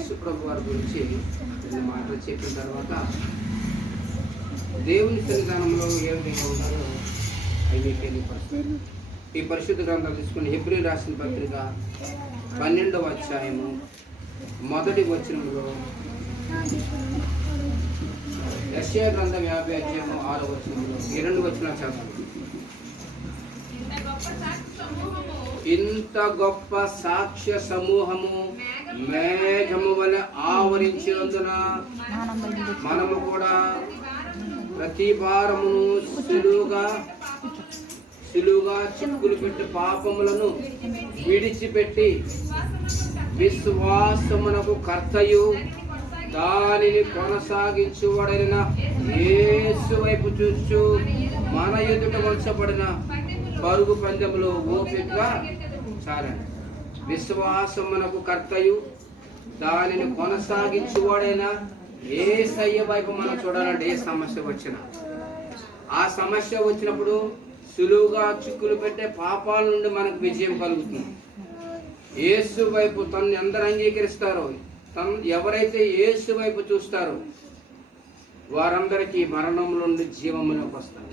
యేసు ప్రభు వారి గురించి కొన్ని మాటలు చెప్పిన తర్వాత దేవుని సన్నిధానంలో ఏ విధంగా ఉన్నారో అవి మీకు తెలియపరుస్తారు. ఈ పరిశుద్ధ గ్రంథాలు తీసుకుని హెబ్రీ రాసిన పత్రిక 12వ అధ్యాయము 1వ వచనంలో, యెషయా గ్రంథం 50వ అధ్యాయము 6వ వచనంలో ఈ 2 వచనాలు చదవండి. ఇంత గొప్ప సాక్ష్య సమూహము మేఘము వలె ఆవరించినందున మనము కూడా ప్రతి భారమును సులువుగా చిక్కులు పెట్టి పాపములను విడిచిపెట్టి విశ్వాసమునకు కర్తయు దానిని కొనసాగించువాడైన యేసు వైపు చూస్తూ మన ఎదుట ఉంచబడిన పరుగు పందెంలో ఓపికగా సారండి. విశ్వాసమునకు కర్తయు దానిని కొనసాగించువాడైన యేసయ్య వైపు మనం చూడాలంటే ఏ సమస్య వచ్చినా, ఆ సమస్య వచ్చినప్పుడు సులువుగా చిక్కులు పెట్టే పాపాల నుండి మనకు విజయం కలుగుతుంది. యేసు వైపు తను అందరూ అంగీకరిస్తారో, ఎవరైతే యేసు వైపు చూస్తారో వారందరికీ మరణం నుండి జీవములోకి వస్తారు.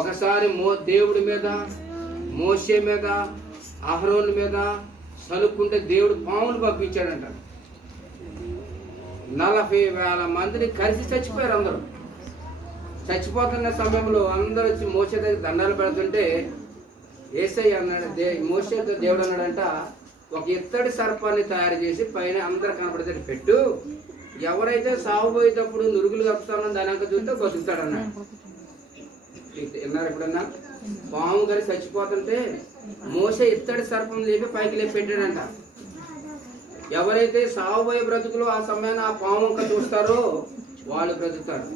ఒకసారి దేవుడి మీద, మోషే మీద, అహరోను మీద సలుక్కుంటే దేవుడు పాములు పంపించాడంట. 40,000 మందిని కలిసి చచ్చిపోయారు. అందరూ చచ్చిపోతున్న సమయంలో అందరూ వచ్చి మోషే దగ్గర దండాలు పెడుతుంటే యేసయ్య అన్నాడు, మోషేతో దేవుడు అన్నాడంట, ఒక ఇత్తడి సర్పాన్ని తయారు చేసి పైన అందరు కనపడితే పెట్టు, ఎవరైతే సాగుపోయేటప్పుడు నురుగులు కప్పుతానో దాని అంక చూస్తే బతుకుతాడన్నాడు. విన్నారు ఎప్పుడన్నా? పాము కలిసి చచ్చిపోతుంటే మోషే ఇత్తడి సర్పం లేపి పైకి లేపి పెట్టాడంట. ఎవరైతే సాగుపోయే బ్రతుకులు ఆ సమయాన్ని ఆ పాము అంక చూస్తారో వాళ్ళు బ్రతుకుతారు.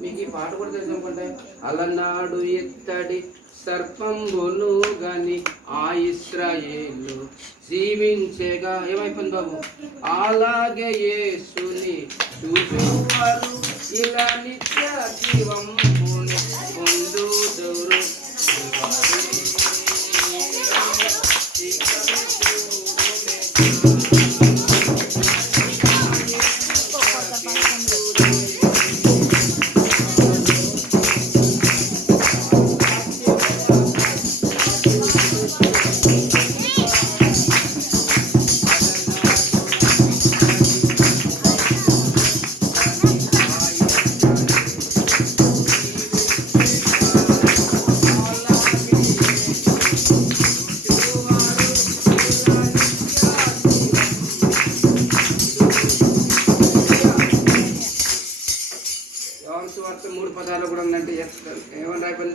మీకు ఈ పాట కూడా తెలుసు అనుకుంటే, అలనాడు ఇత్తడి సర్పంబును గాని ఆ ఇశ్రాయేలు జీవించేగా ఏమైపోయింది బాబు, అలాగే యేసుని చూసేవారు ఇలా నిత్య జీవం పొందుదురు.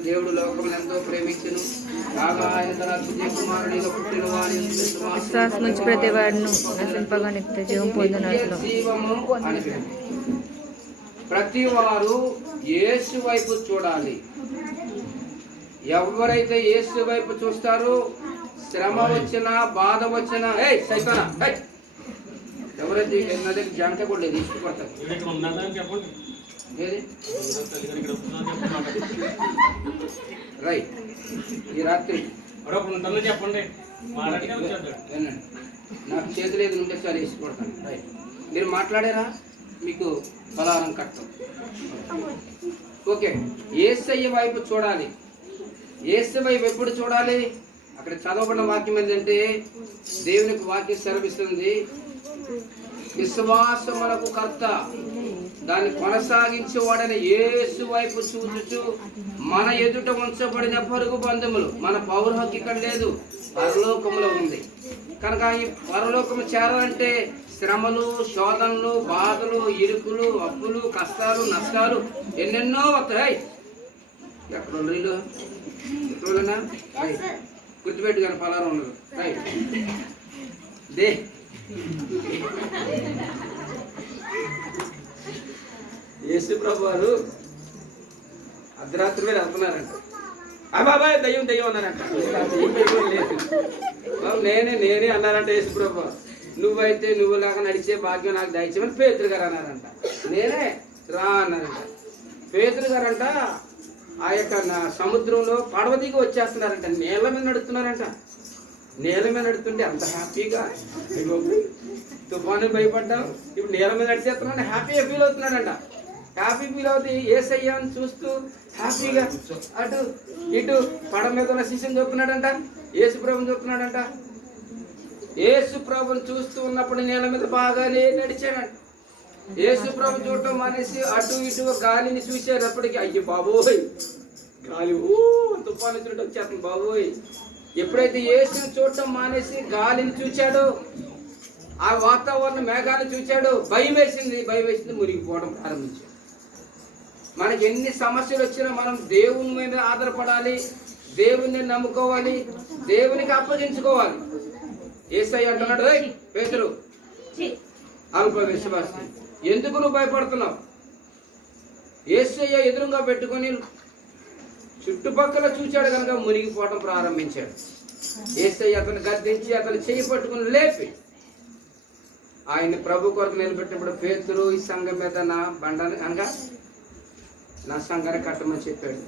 దేవుడు లోకం ఎంతో ప్రేమించును, కాగా ఆయన తన అద్వితీయ కుమారునిగా పుట్టిన వారి విశ్వాసముంచి ప్రతి వాడును నశింపగా నిత్య జీవం పొందినట్లు. ప్రతి వారు యేసు వైపు చూడాలి. ఎవరైతే యేసు వైపు చూస్తారో శ్రమ వచ్చినా బాధ వచ్చినా ఎవరైతే నా దగ్గర జంట కూడా లేదు ఇష్టపడతారు. రైట్, ఈ రాత్రి చెప్పండి, నాకు చేతులు ఏది ఉంటే సరే ఇష్టపడతాను. రైట్, మీరు మాట్లాడారా మీకు పలారం కట్టం. ఓకే, యేసయ్య వైపు చూడాలి. యేసు వైపు ఎప్పుడు చూడాలి? అక్కడ చదవబడిన వాక్యం ఏంటంటే, దేవునికి వాక్యం సెలవిస్తుంది, విశ్వాసమునకు కర్త దాన్ని కొనసాగించేవాడని యేసు వైపు చూచుచు మన ఎదుట ఉంచబడిన పరుగు బంధములు. మన పౌర హక్కు ఇక్కడ లేదు, పరలోకములో ఉంది. కనుక ఈ పరలోకము చేరాలంటే శ్రమలు, శోధనలు, బాధలు, ఇరుకులు, అప్పులు, కష్టాలు, నష్టాలు ఎన్నెన్నో వస్తాయి. ఎక్కడ రీలు ఎక్కడోనా గుర్తుపెట్టు కానీ ఫలారం ఉండదు. రైట్, దే యేసు ప్రభు వారు అర్ధరాత్రి మీద వెళ్తున్నారంట. బాబాయ్ దయ్యం దయ్యం అన్నారంట. లేదు, నేనే అన్నారంట యేసు ప్రభు. నువ్వైతే నువ్వులాగా నడిచే భాగ్యం నాకు దయచేయమని పేతురు గారు అన్నారంట. నేనే రా అన్నారంట. పేతురు గారంట ఆ యొక్క సముద్రంలో పడవ దిగి వచ్చేస్తున్నారంట. నీళ్ళ మీద నడుస్తున్నారంట. నీళ్ళ మీద నడుతుంటే అంత హ్యాపీగా తుఫాను భయపడ్డాను, ఇప్పుడు నీళ్ళ మీద నడిచేస్తున్నాను, హ్యాపీగా ఫీల్ అవుతున్నాడంట. హ్యాపీ ఫీల్ అవుతుంది యేసయ్యని చూస్తూ హ్యాపీగా అటు ఇటు పడ మీద ఉన్న శిష్యుని చూస్తున్నాడంట, యేసు ప్రభుని చూస్తున్నాడంట. యేసు ప్రభుని చూస్తూ ఉన్నప్పుడు నీళ్ళ మీద బాగానే నడిచాడంట. యేసు ప్రభు చూడటం అనేసి అటు ఇటు గాలిని చూసేటప్పటికి అయ్యి బాబోయ్ గాలి తుఫాను చూడటం వచ్చేస్తుంది బాబోయ్. ఎప్పుడైతే యేసుని చూడటం మానేసి గాలిని చూచాడో, ఆ వాతావరణ మేఘాన్ని చూచాడో భయం వేసింది, మునిగిపోవడం ప్రారంభించాడు. మనకి ఎన్ని సమస్యలు వచ్చినా మనం దేవుని మీద ఆధారపడాలి, దేవుణ్ణి నమ్ముకోవాలి, దేవునికి అప్పగించుకోవాలి. యేసయ్య అంటున్నాడు, ఏయ్ పేతురు అల్ప విశ్వాసి, ఎందుకు నువ్వు భయపడుతున్నావు? యేసయ్య ఎదురుగా పెట్టుకొని చుట్టుపక్కల చూచాడు కనుక మునిగిపోవడం ప్రారంభించాడు. యేసయ్య అతను గద్దించి అతను చేయి పట్టుకుని లేపి ఆయన ప్రభు కొరకు నిలబెట్టినప్పుడు, పేతురు ఈ సంఘం మీద నా బండాన్ని అనగా నా సంఘాన్ని కట్టమని చెప్పాడు.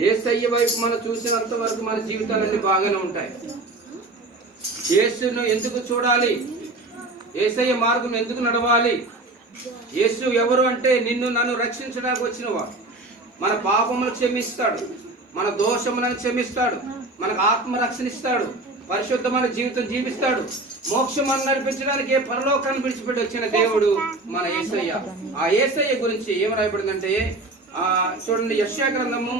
యేసయ్య వైపు మనం చూసినంత వరకు మన జీవితాలన్నీ బాగానే ఉంటాయి. యేసును ఎందుకు చూడాలి? యేసయ్య మార్గం ఎందుకు నడవాలి? యేసు ఎవరు అంటే నిన్ను నన్ను రక్షించడానికి వచ్చినవాడు. మన పాపములను క్షమిస్తాడు, మన దోషములను క్షమిస్తాడు, మనకు ఆత్మరక్షణ ఇస్తాడు, పరిశుద్ధమైన జీవితం జీవిస్తాడు, మోక్షం నడిపించడానికి పరలోకాన్ని విడిచిపెట్టి వచ్చిన దేవుడు మన యేసయ్య. ఆ యేసయ్య గురించి ఏం రాయబడిందంటే చూడండి, యెషయా గ్రంథము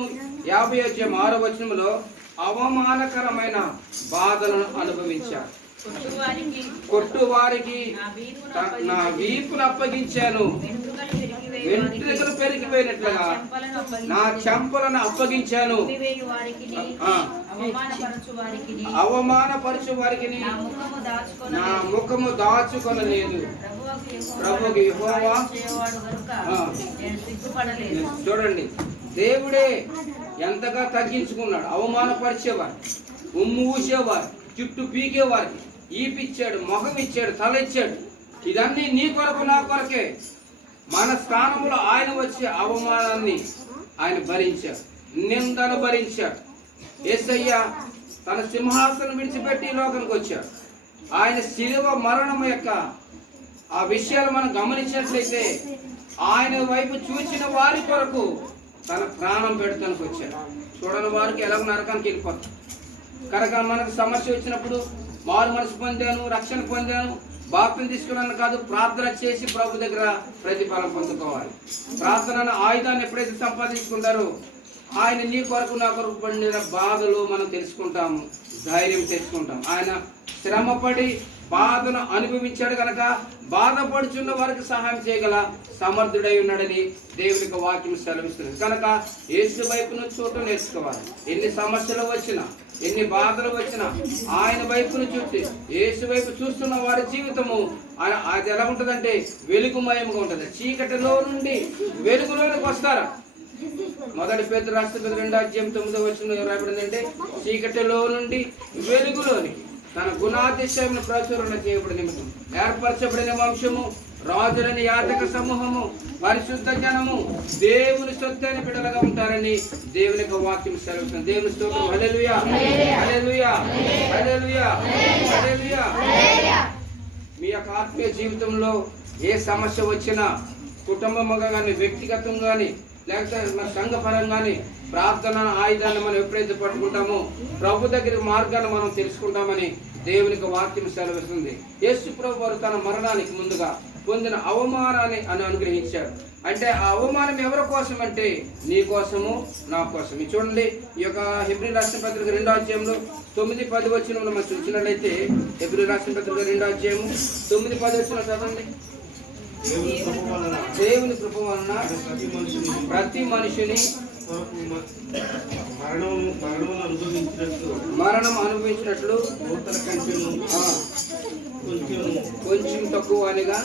50:6 అవమానకరమైన బాధలను అనుభవించాడు. కొట్టువారికి నా వీపును అప్పగించాను, వెంట్రుకలు పెరిగిపోయినట్లుగా నా చెంపలను అప్పగించాను, అవమానపరచు వారికి నా ముఖము దాచుకొనలేదు. ప్రభువుకి యెహోవా చూడండి, దేవుడే ఎంతగా తగ్గించుకున్నాడు. అవమానపరిచేవారు, ఉమ్ము ఊసేవారు, చుట్టూ పీకేవారికి ఈపిచ్చాడు, మొహం ఇచ్చాడు, తల ఇచ్చాడు. ఇదన్నీ నీ కొరకు నా కొరకే. మన స్థానంలో ఆయన వచ్చి అవమానాన్ని ఆయన భరించాడు, నిందను భరించాడు. యేసయ్య తన సింహాసనం విడిచిపెట్టి లోకానికి వచ్చాడు. ఆయన శిలువ మరణం యొక్క ఆ విషయాలు మనం గమనించినట్లయితే ఆయన వైపు చూసిన వారి కొరకు తన ప్రాణం పెడతానికి వచ్చాడు. చూడని వారికి ఎలాగో నరకానికి వెళ్ళిపోతాం కనుక మనకు సమస్య వచ్చినప్పుడు మారు మనసు పొందాను, రక్షణ పొందాను, బాప్తిని తీసుకున్నాను కాదు, ప్రార్థన చేసి ప్రభు దగ్గర ప్రతిఫలం పొందుకోవాలి. ప్రార్థన ఆయుధాన్ని ఎప్పుడైతే సంపాదించుకుంటారో ఆయన నీ కొరకు నా కొరకు పడిన బాధలు మనం తెలుసుకుంటాము, ధైర్యం తెచ్చుకుంటాం. ఆయన శ్రమపడి బాధను అనుభవించాడు కనుక బాధపడుచున్న వారికి సహాయం చేయగల సమర్థుడై ఉన్నాడని దేవునికి వాక్యం సెలవిస్తుంది. కనుక యేసు వైపును చూడటం నేర్చుకోవాలి. ఎన్ని సమస్యలు వచ్చినా, ఎన్ని బాధలు వచ్చినా ఆయన వైపును చూసి యేసు వైపు చూస్తున్న వారి జీవితము అది ఎలా ఉంటుందంటే వెలుగుమయంగా ఉంటుంది. చీకటిలో నుండి వెలుగులోనికి వస్తారా? మొదటి పేతురు రాసిన 2:9 రాయబడిందంటే చీకటిలో నుండి వెలుగులోనికి తన గుణాతిశయమును ప్రచురణ చేయబడిన నిమిత్తం ఏర్పరచబడిన వంశము, రాజులని యాజక సమూహము, పరిశుద్ధ జనము, దేవుని సొత్తైన బిడ్డలుగా ఉంటారని దేవుని యొక్క వాక్యం సెలవుతుంది. దేవుని స్తోత్రం. హల్లెలూయా, హల్లెలూయా, హల్లెలూయా, హల్లెలూయా. మీ యొక్క ఆత్మీయ జీవితంలో ఏ సమస్య వచ్చినా, కుటుంబంగా కానీ, వ్యక్తిగతంగా కానీ, లేకపోతే మన సంఘపరంగాని ప్రార్థన ఆయుధాన్ని మనం ఎప్పుడైతే పట్టుకుంటామో ప్రభు దగ్గర మార్గాన్ని మనం తెలుసుకుంటామని దేవునికి వాక్యం సెలవిస్తుంది. యేసు ప్రభు వారు తన మరణానికి ముందుగా పొందిన అవమానాన్ని అనుగ్రహించాడు. అంటే ఆ అవమానం ఎవరి కోసం అంటే నీ కోసము, నా కోసం. చూడండి, ఈ యొక్క హెబ్రీ రాసిన పత్రిక 2:9-10 మనం చూసినట్లయితే హెబ్రీ రాసిన పత్రిక 2:9-10 చదవండి. దేవుని కృప వలన ప్రతి మనిషిని మరణం అనుభవించినట్లు కొంచెం తక్కువ అనిగా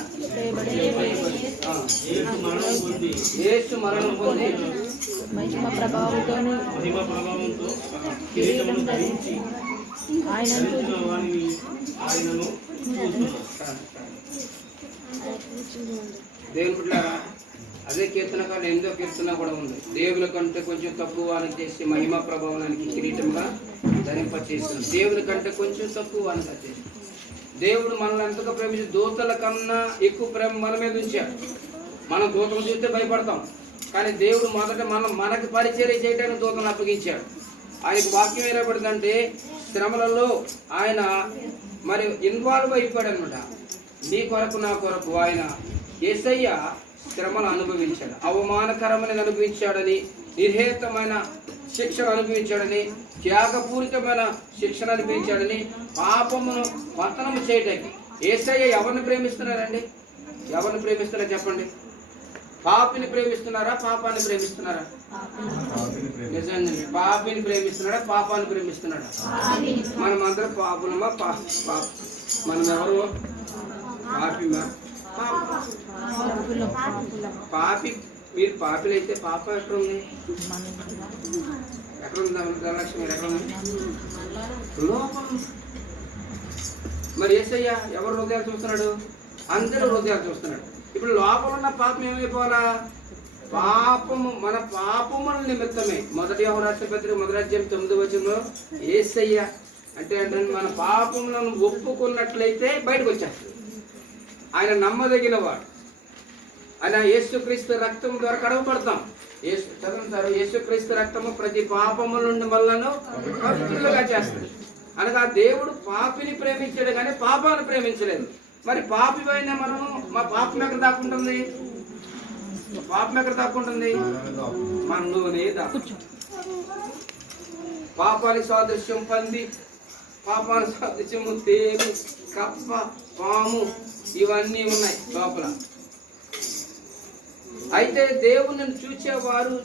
యేసు మరణం పొంది మహిమ ప్రభావంతో దేవుని బిడ్డలారా, అదే కీర్తనకాలు 8వ కీర్తన కూడా ఉంది. దేవుని కంటే కొంచెం తక్కువ అని చేసి మహిమ ప్రభావానికి కిరీటంగా ధరింపచేస్తుంది. దేవుని కంటే కొంచెం తక్కువ అని చేసి దేవుడు మనల్ని ఎంతగా ప్రేమించి దూతల కన్నా ఎక్కువ ప్రేమ మన మీద ఉంచాడు. మనం దూతలు చూస్తే భయపడతాం, కానీ దేవుడు మొదట మనకి పరిచర్య చేయడానికి దూతలను అప్పగించాడు. ఆయనకు వాక్యం ఎలా పడుతుందంటే శ్రమలలో ఆయన మరి ఇన్వాల్వ్ అయిపోయాడు అనమాట. నీ కొరకు నా కొరకు ఆయన యేసయ్య శ్రమను అనుభవించాడు, అవమానకరమైన అనుభవించాడని, నిర్హేతమైన శిక్షను అనుభవించాడని, త్యాగపూరితమైన శిక్షణ అనుభవించాడని, పాపమును పతనము చేయడానికి. యేసయ్య ఎవరిని ప్రేమిస్తున్నారండి? ఎవరిని ప్రేమిస్తున్నారో చెప్పండి. పాపిని ప్రేమిస్తున్నారా, పాపాన్ని ప్రేమిస్తున్నారా? నిజంగా పాపిని ప్రేమిస్తున్నాడా, పాపాన్ని ప్రేమిస్తున్నాడా? మనం అందరం పాపులమా? మనం ఎవరు? పాపిమా? పాపి. మీరు పాపిలైతే పాపం ఎక్కడ ఉంది? ఎక్కడ ఉంది ధనలక్ష్మి? మీరు ఎక్కడ ఉంది? లోపం. మరి యేసయ్య ఎవరు హృదయాలు చూస్తున్నాడు? అందరూ హృదయాలు చూస్తున్నాడు. ఇప్పుడు లోపల ఉన్న పాపం ఏమైపోవాలా? పాపము, మన పాపముల నిమిత్తమే. 1 యోహాను రాసిన పత్రిక 1వ అధ్యాయం 9వ వచనంలో యేసయ్య అంటే మన పాపములను ఒప్పుకున్నట్లయితే బయటకు వచ్చేస్తుంది. ఆయన నమ్మదగిన వాడు. ఆయన యేసుక్రీస్తు రక్తం ద్వారా కడగబడతాం. చదువుతారు, యేసుక్రీస్తు రక్తము ప్రతి పాపముల నుండి మనలను పవిత్రులుగా చేస్తుంది. అనగా దేవుడు పాపిని ప్రేమించాడు కానీ పాపాన్ని ప్రేమించలేదు. మరి పాపిపైన మనము, మా పాపం ఎక్కడ దాక్కుంటుంది? పాపం ఎక్కడ దాక్కుంటుంది? మనలోనే దాక్కు. పాపానికి సాదృశ్యం పంది, పాపానికి సాదృశ్యము తేలు, కప్ప, పాము, ఇవన్నీ ఉన్నాయి లోపల. అయితే దేవుని చూచేవారు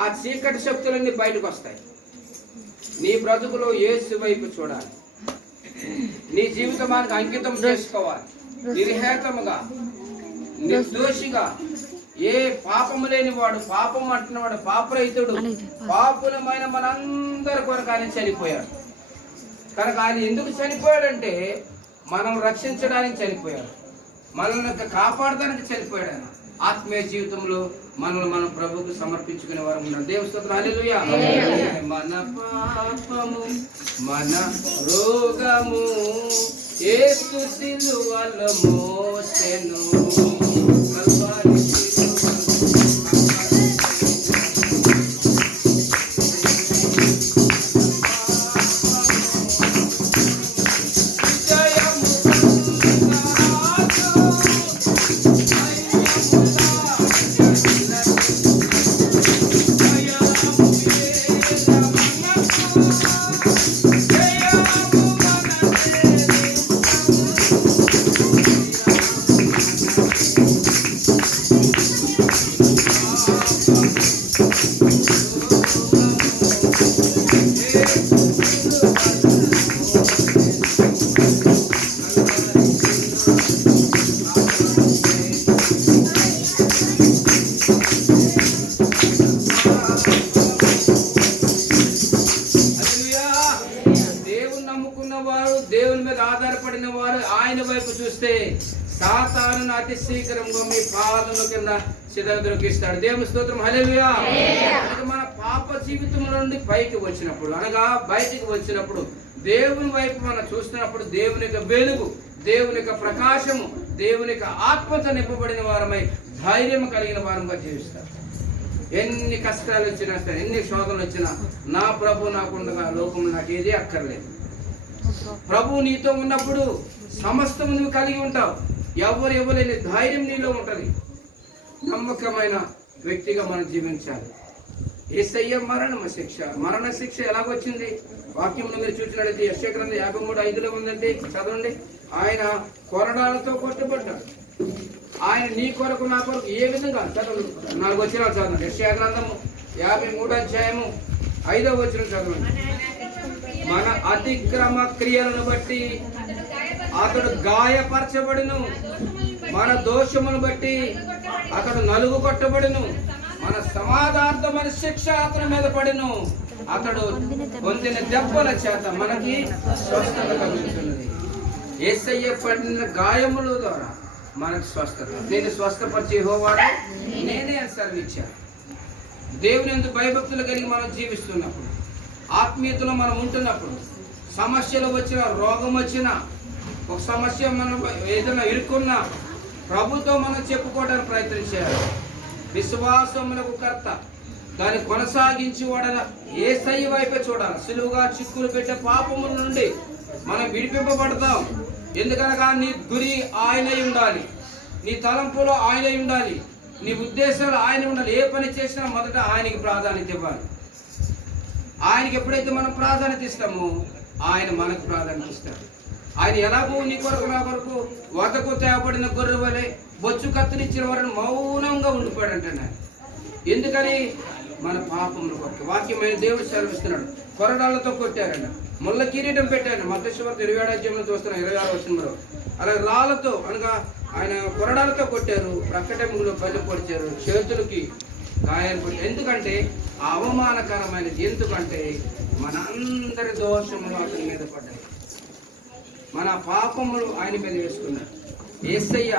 ఆ చీకటి శక్తులన్నీ బయటకు వస్తాయి. నీ బ్రతుకులో యేసు వైపు చూడాలి. నీ జీవితానికి అంకితం చేసుకోవాలి. నిర్హేతముగా, నిర్దోషిగా, ఏ పాపము లేని వాడు, పాపం అంటున్నవాడు, పాపరహితుడు, పాపులమైన మనందరి కొరకు ఆయన చనిపోయాడు. కనుక ఆయన ఎందుకు చనిపోయాడంటే మనం రక్షించడానికి చనిపోయాడు, మనల్ని కాపాడడానికి చనిపోయాడు. ఆయన ఆత్మీయ జీవితంలో మనల్ని మనం ప్రభువుకు సమర్పించుకునే వారు ఉన్నాం. దేవుని స్తోత్రం, హల్లెలూయా. మన పాపము, మన రోగము యేసు సిలువలో మోసెను. దేవుని మీద ఆధారపడిన వారు ఆయన వైపు చూస్తే సాతానును అతి శీఘ్రంగా మీ పాదముల కింద చిదరదొరికిస్తాడు. దేవుని స్తోత్రం, హల్లెలూయా. మన పాప జీవితం నుండి పైకి వచ్చినప్పుడు, అనగా బయటికి వచ్చినప్పుడు, దేవుని వైపు మనం చూస్తున్నప్పుడు దేవుని యొక్క వెలుగు, దేవుని యొక్క ప్రకాశము, దేవుని యొక్క ఆత్మతో నింపబడిన వారమై ధైర్యం కలిగిన వారంగా జీవిస్తారు. ఎన్ని కష్టాలు వచ్చినా సరే, ఎన్ని శోధనలు వచ్చినా, నా ప్రభు నాకుండగా లోకం నాకు ఏది అక్కర్లేదు. ప్రభు నీతో ఉన్నప్పుడు సమస్తము నువ్వు కలిగి ఉంటావు. ఎవరు ఇవ్వలేని ధైర్యం నీలో ఉంటుంది. నమ్మకమైన వ్యక్తిగా మనం జీవించాలి. యేసయ్య మరణ శిక్ష ఎలాగొచ్చింది? వాక్యంలో మీరు చూసినట్లయితే యెషయా గ్రంథం 53:5 ఉందండి, చదవండి. ఆయన కొరడాలతో కొట్టబడ్డాడు. ఆయన నీ కొరకు నా కొరకు ఏ విధంగా, చదవండి 4 వచనాలు చదవండి. యెషయా గ్రంథము 53:5 చదవండి. మన అతిక్రమ క్రియలను బట్టి అతడు గాయపరచబడును, మన దోషమును బట్టి అతడు నలుగు కొట్టబడును, మన సమాధార్థమైన శిక్ష అతని మీద పడును, అతడు పొందిన దెబ్బల చేత మనకి స్వస్థత కలుగుతున్నది. యేసయ్య పడిన గాయముల ద్వారా మనకు స్వస్థత. నేను స్వస్థపరిచే యెహోవాను నేనే అని సెలవిచ్చాను. దేవుని యందు భయభక్తులు కలిగి మనం జీవిస్తున్నప్పుడు, ఆత్మీయతలో మనం ఉంటున్నప్పుడు, సమస్యలు వచ్చినా, రోగం వచ్చినా, ఒక సమస్య మనం ఏదైనా ఇరుక్కున్నా ప్రభుతో మనం చెప్పుకోవడానికి ప్రయత్నం చేయాలి. విశ్వాసమునకు కర్త దాన్ని కొనసాగించి వాడన యేసయ్య వైపే చూడాలి. సులువుగా చిక్కులు పెట్టే పాపముల నుండి మనం విడిపింపబడతాం. ఎందుకనగా నీ గురి ఆయనై ఉండాలి, నీ తలంపులో ఆయనై ఉండాలి, నీ ఉద్దేశాలు ఆయన ఉండాలి. ఏ పని చేసినా మొదట ఆయనకి ప్రాధాన్యత ఇవ్వాలి. ఆయనకి ఎప్పుడైతే మనం ప్రాధాన్యత ఇస్తామో ఆయన మనకు ప్రాధాన్యత ఇస్తాడు. ఆయన ఎలాగో నీ కొరకు నా కొరకు వదకు తేపడిన గొర్రె వలె బొచ్చు కత్తిరించిన వారిని మౌనంగా ఉండిపోయాడంటే ఎందుకని మన పాపముల కొరకు. వాక్యమైన దేవుడు సెలవిస్తున్నాడు. కొరడాలతో కొట్టారంట, ముళ్ళ కిరీటం పెట్టారు. మత్తయి 27 చూస్తున్నాం 26 వచనంలో. అలాగే రాళ్ళతో అనగా ఆయన కొరడాలతో కొట్టారు, ప్రక్కటెములో బలి పొడిచారు, చేతులకి గాయాలు పట్టారు. ఎందుకంటే అవమానకరమైనది. ఎందుకంటే మనందరి దోషములు అతని మీద పడ్డాయి, మన పాపములు ఆయన మీద వేసుకున్నాడు. యేసయ్య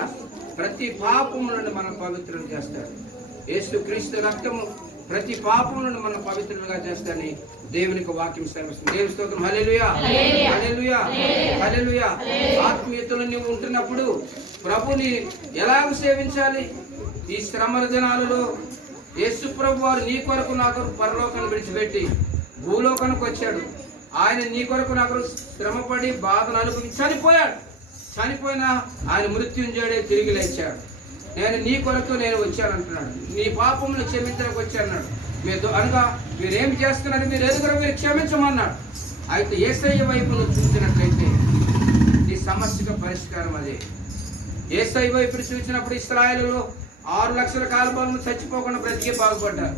ప్రతి పాపములను మనం పవిత్రం చేస్తాడు. యేసు క్రీస్తు రక్తము ప్రతి పాపములను మనం పవిత్రులుగా చేస్తాడని దేవునికి వాక్యం సెలవిస్తుంది. దేవుని స్తోత్రం. హల్లెలూయా, హల్లెలూయా, హల్లెలూయా. ఆత్మీయతలో నీవు ఉంటున్నప్పుడు ప్రభుని ఎలాగ సేవించాలి? ఈ శ్రమల దినాలలో యేసు ప్రభు వారు నీ కొరకు నా కొరకు పరలోకాన్ని విడిచిపెట్టి భూలోకానికి వచ్చాడు. ఆయన నీ కొరకు నా కొరకు శ్రమపడి బాధను అనుభవించి చనిపోయాడు. చనిపోయినా ఆయన మృత్యుంజయుడే తిరిగి లేచాడు. నేను నీ కొరకు నేను వచ్చానంటున్నాడు. నీ పాపములు క్షమించడానికి వచ్చానన్నాడు. మీరు అనగా మీరేం చేస్తున్నారు, మీరు ఎదుగురు మీరు క్షమించమన్నాడు. అయితే యేసయ్య వైపు నువ్వు చూసినట్లయితే నీ సమస్యకు పరిష్కారం అదే. యేసయ్య వైపు చూసినప్పుడు ఇశ్రాయేలులో 6 లక్షల కాలపాలను చచ్చిపోకుండా బ్రతికే బాగుపడ్డారు.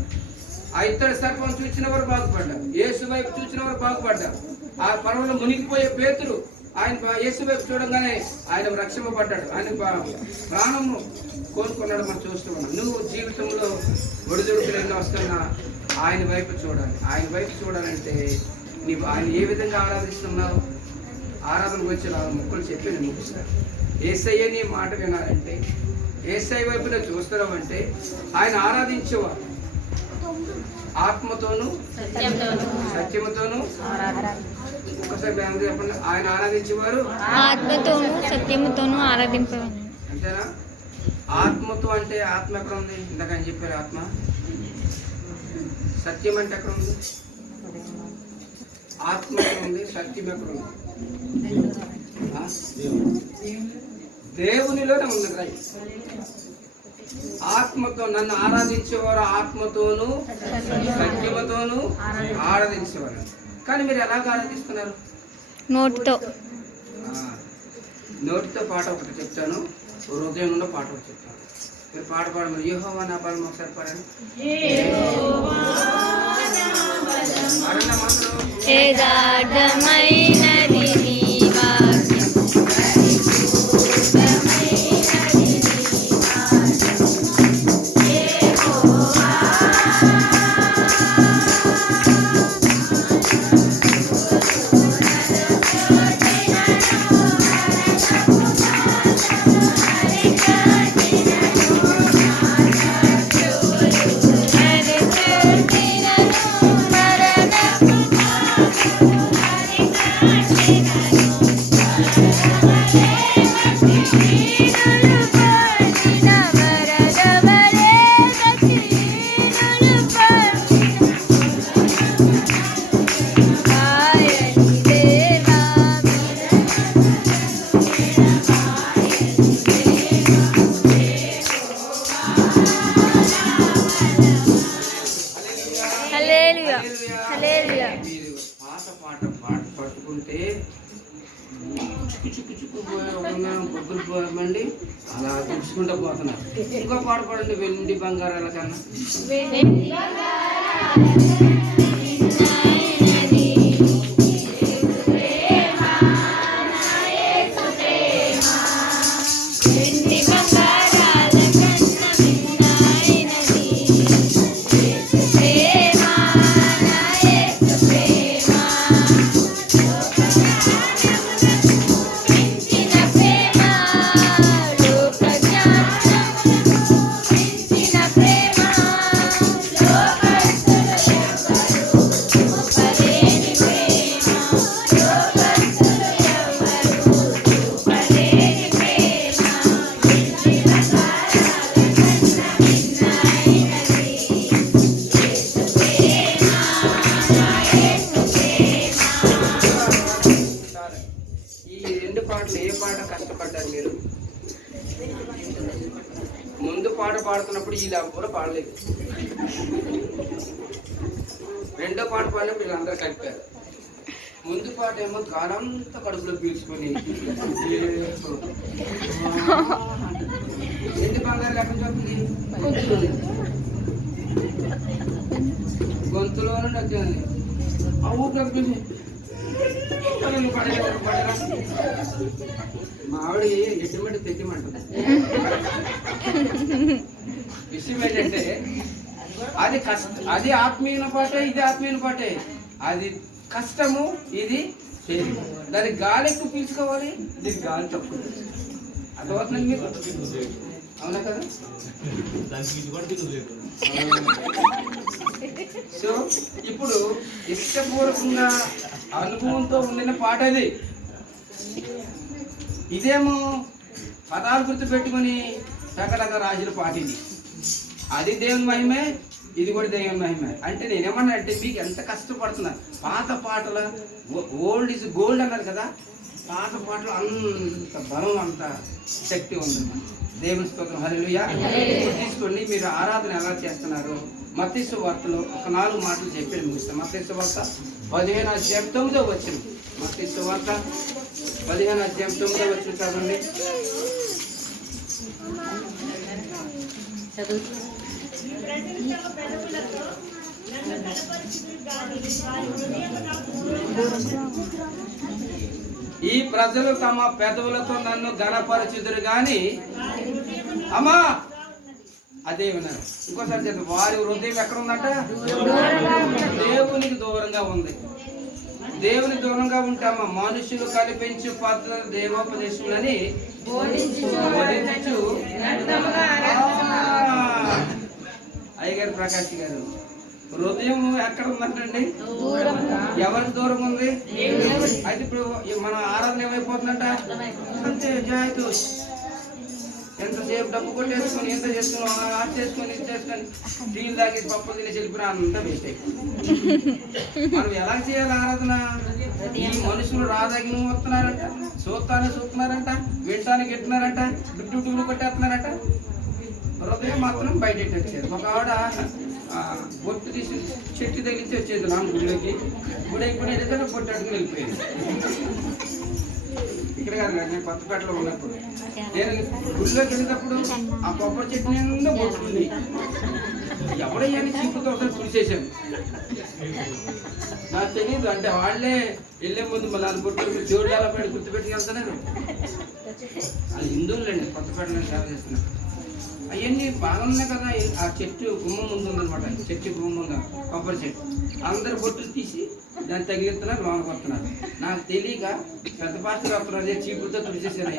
ఆ ఇద్దరు సర్పం చూసిన వారు బాగుపడ్డారు. యేసు వైపు చూసిన వారు బాగుపడ్డారు. ఆ పర్వంలో మునిగిపోయే పేతురు ఆయన యేసు వైపు చూడంగానే ఆయన రక్షింపబడ్డాడు. ఆయన ప్రాణము కోరుకున్నాడు. మనం చూస్తూ ఉన్నాం. నువ్వు జీవితంలో ఒడిదుడుకులు ఎన్నో వస్తున్నా ఆయన వైపు చూడాలి. ఆయన వైపు చూడాలంటే నీవు ఆయన ఏ విధంగా ఆరాధిస్తున్నావు? ఆరాధనకు వచ్చి 4 ముక్కలు చెప్పి నేను ముగిస్తాను. యేసయ్య నీ మాట వినాలంటే, యేసయ్య వైపు నువ్వు చూస్తున్నావు అంటే ఆయన ఆరాధించేవారు ఆత్మతోను సత్యముతోను. ఒకసారి చెప్పండి. ఆయన ఆరాధించేవారు ఆత్మతోను సత్యముతోను ఆరాధింపేవారు. అంతేనా? ఆత్మతో అంటే ఆత్మ ఎక్కడ ఉంది? ఇందాక ఆయన చెప్పారు ఆత్మ. సత్యం అంటే ఎక్కడ ఉంది? ఆత్మ ఎక్కడ ఉంది? సత్యం ఎక్కడ ఉంది? దేవునిలోనే ఉంది. రైట్. ఆత్మతో నన్ను ఆరాధించేవారు ఆత్మతోను సత్యముతోను ఆరాధించేవారు. కానీ మీరు ఎలాగ ఆరాధిస్తున్నారు? నోటితో. నోటితో పాట ఒకటి చెప్తాను, హృదయంలో పాట ఒకటి చెప్తాను. మీరు పాట పాడమని యెహోవా నా బలం ఒకసారి పాడండి. మీరు పాట పట్టుకుంటే బొగ్గులు పోమండి అలా తెలుసుకుంటూ పోతున్నారు. ఇంకో పాట పాడండి. వెండి బంగారాల కన్నా ముందు పాట పాడుతున్నప్పుడు వీళ్ళు ఎవరు పాడలేదు. రెండో పాట పాడినప్పుడు వీళ్ళందరూ కలిపారు. ముందు పాట ఏమో గానంతా కడుపులో పీల్చుకొని ఎన్ని బంగారు ఎక్కడి నుంచి వస్తుంది? గొంతులో నుండి వచ్చింది. ఆ ఊపిరి పీల్చి మా ఆవిడ ఎటువంటి తెచ్చిమంటుంది. విషయం ఏంటంటే అది అది ఆత్మీయ పాటే, ఇది ఆత్మీయ పాటే. అది కష్టము, ఇది తేలిక. దానికి గాలి ఎక్కువ పీల్చుకోవాలి, దీనికి గాలి తక్కువ. అర్థమవుతుందండి మీకు? అవునా కదా? సో ఇప్పుడు ఇష్టపూర్వకంగా అనుభవంతో ఉండిన పాట అది. ఇదేమో పదాలు గుర్తు పెట్టుకుని టకటక రాజుల పాట ఇది. అది దేవుని మహిమే, ఇది కూడా దేవుని మహిమే. అంటే నేనేమన్నా అంటే మీకు ఎంత కష్టపడుతున్నా. పాత పాటల ఓల్డ్ ఇస్ గోల్డ్ అన్నారు కదా, పాత పాటలు అంత బలం, అంత శక్తి ఉంది. దేవుని స్తోత్రం, హల్లెలూయా. తీసుకోండి, మీరు ఆరాధన ఎలా చేస్తున్నారు? మత్తయి సువార్తలో ఒక 4 మాటలు చెప్పి ముగిస్తాం. మత్తయి సువార్త 15వ అధ్యాయం 9వ వచనం. మత్తయి సువార్త 15వ అధ్యాయం 9వ వచనం చదవండి. ఈ ప్రజలు తమ పెదవులతో నన్ను ఘనపరచుదురు గాని అమ్మా అదే విన్నారు. ఇంకోసారి చెప్తారు, వారి హృదయం ఎక్కడ ఉందంట? దేవునికి దూరంగా ఉంది. దేవుని దూరంగా ఉంటామా? మనుషులు కల్పించు పద్ధతులు దేవోపదేశములని బోధించు. అయ్యగారు ప్రకాష్ గారు, హృదయం ఎక్కడ ఉందంటండి? ఎవరి దూరం ఉంది? అయితే ఇప్పుడు మన ఆరాధన ఏమైపోతుందంట? అంతే జాయితు. ఎంతసేపు డబ్బు కొట్టేసుకొని, ఎంత చేసుకుని, ఆట చేసుకొని, ఇది చేసుకొని, టీలు తాగేసి పప్పులు తినేసి వెళ్ళిపోయినా అంతా వేస్ట్ అయిపోయింది. మనం ఎలా చేయాలి ఆరాధన? ఈ మనుషులు రాదాగిన వస్తున్నారంట, చూస్తున్నారంట, వింటానికి ఎట్టున్నారంట, డుడ్డు కొట్టేస్తున్నారంట. హృదయం మాత్రం బయట వచ్చేది. ఒక ఆవిడ బొట్టు తీసి చెట్టు తగిలించి వచ్చేది నా గుడిలోకి. గుడి అయిపోయిన ఏదైనా బొట్టు అడుగుని వెళ్ళిపోయింది. ఇక్కడ కాదు, నేను కొత్తపేటలో ఉన్నప్పుడు నేను గుడిలోకి వెళ్ళినప్పుడు ఆ కొబ్బరి చెట్టు నిండా బొట్టు ఉంది. ఎవడయ్యాని చీపుతో ఒకసారి చూసేసాను. నాకు తెలియదు. అంటే వాళ్ళే వెళ్ళే ముందు మళ్ళీ అది బొట్టు దేవుడు ఎలా పడి గుర్తుపెట్టుకు వెళ్తున్నారు. అది హిందువులండి, కొత్తపేటలో సేవ చేస్తున్నారు. అవన్నీ బాగున్నాయి కదా. ఆ చెట్టు గుమ్మం ముందు ఉందనమాట. చెట్టు గుమ్మం ఉందా, కొబ్బరి చెట్టు. అందరు బొట్టులు తీసి దాన్ని తగిలిస్తున్నారు, లోనకి వస్తున్నారు. నాకు తెలియక పెద్ద పాస్టర్ వస్తున్నారు, అదే చీపులతో తుడిచేసాను.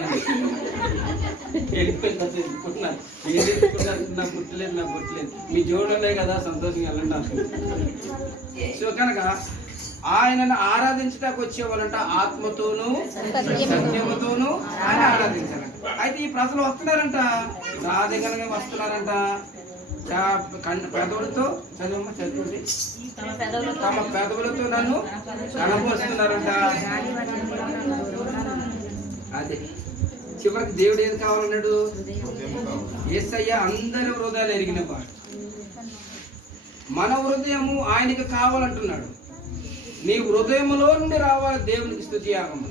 వెళ్ళిపోయినారు. ఏది నా పుట్టలేదు, నా పుట్టలేదు. మీ జోడులే కదా, సంతోషంగా వెళ్ళండి అంటారు. సో కనుక ఆయనను ఆరాధించడానికి వచ్చేవాళ్ళంట ఆత్మతోనూ సత్యముతోనూ ఆయన ఆరాధించాలంట. అయితే ఈ ప్రజలు వస్తున్నారంట, నా దగ్గరగా వస్తున్నారంట. పెదవులతో చదువుంది, తమ పెదవులతో నన్ను కనపరుస్తున్నారంట. అదే చివరికి దేవుడు ఏది కావాలన్నాడు? యేసయ్య అందరి హృదయాలు ఎరిగిన వాడు. మన హృదయము ఆయనకి కావాలంటున్నాడు. నీ హృదయంలో నుండి రావాలి దేవునికి స్తుతియాగము.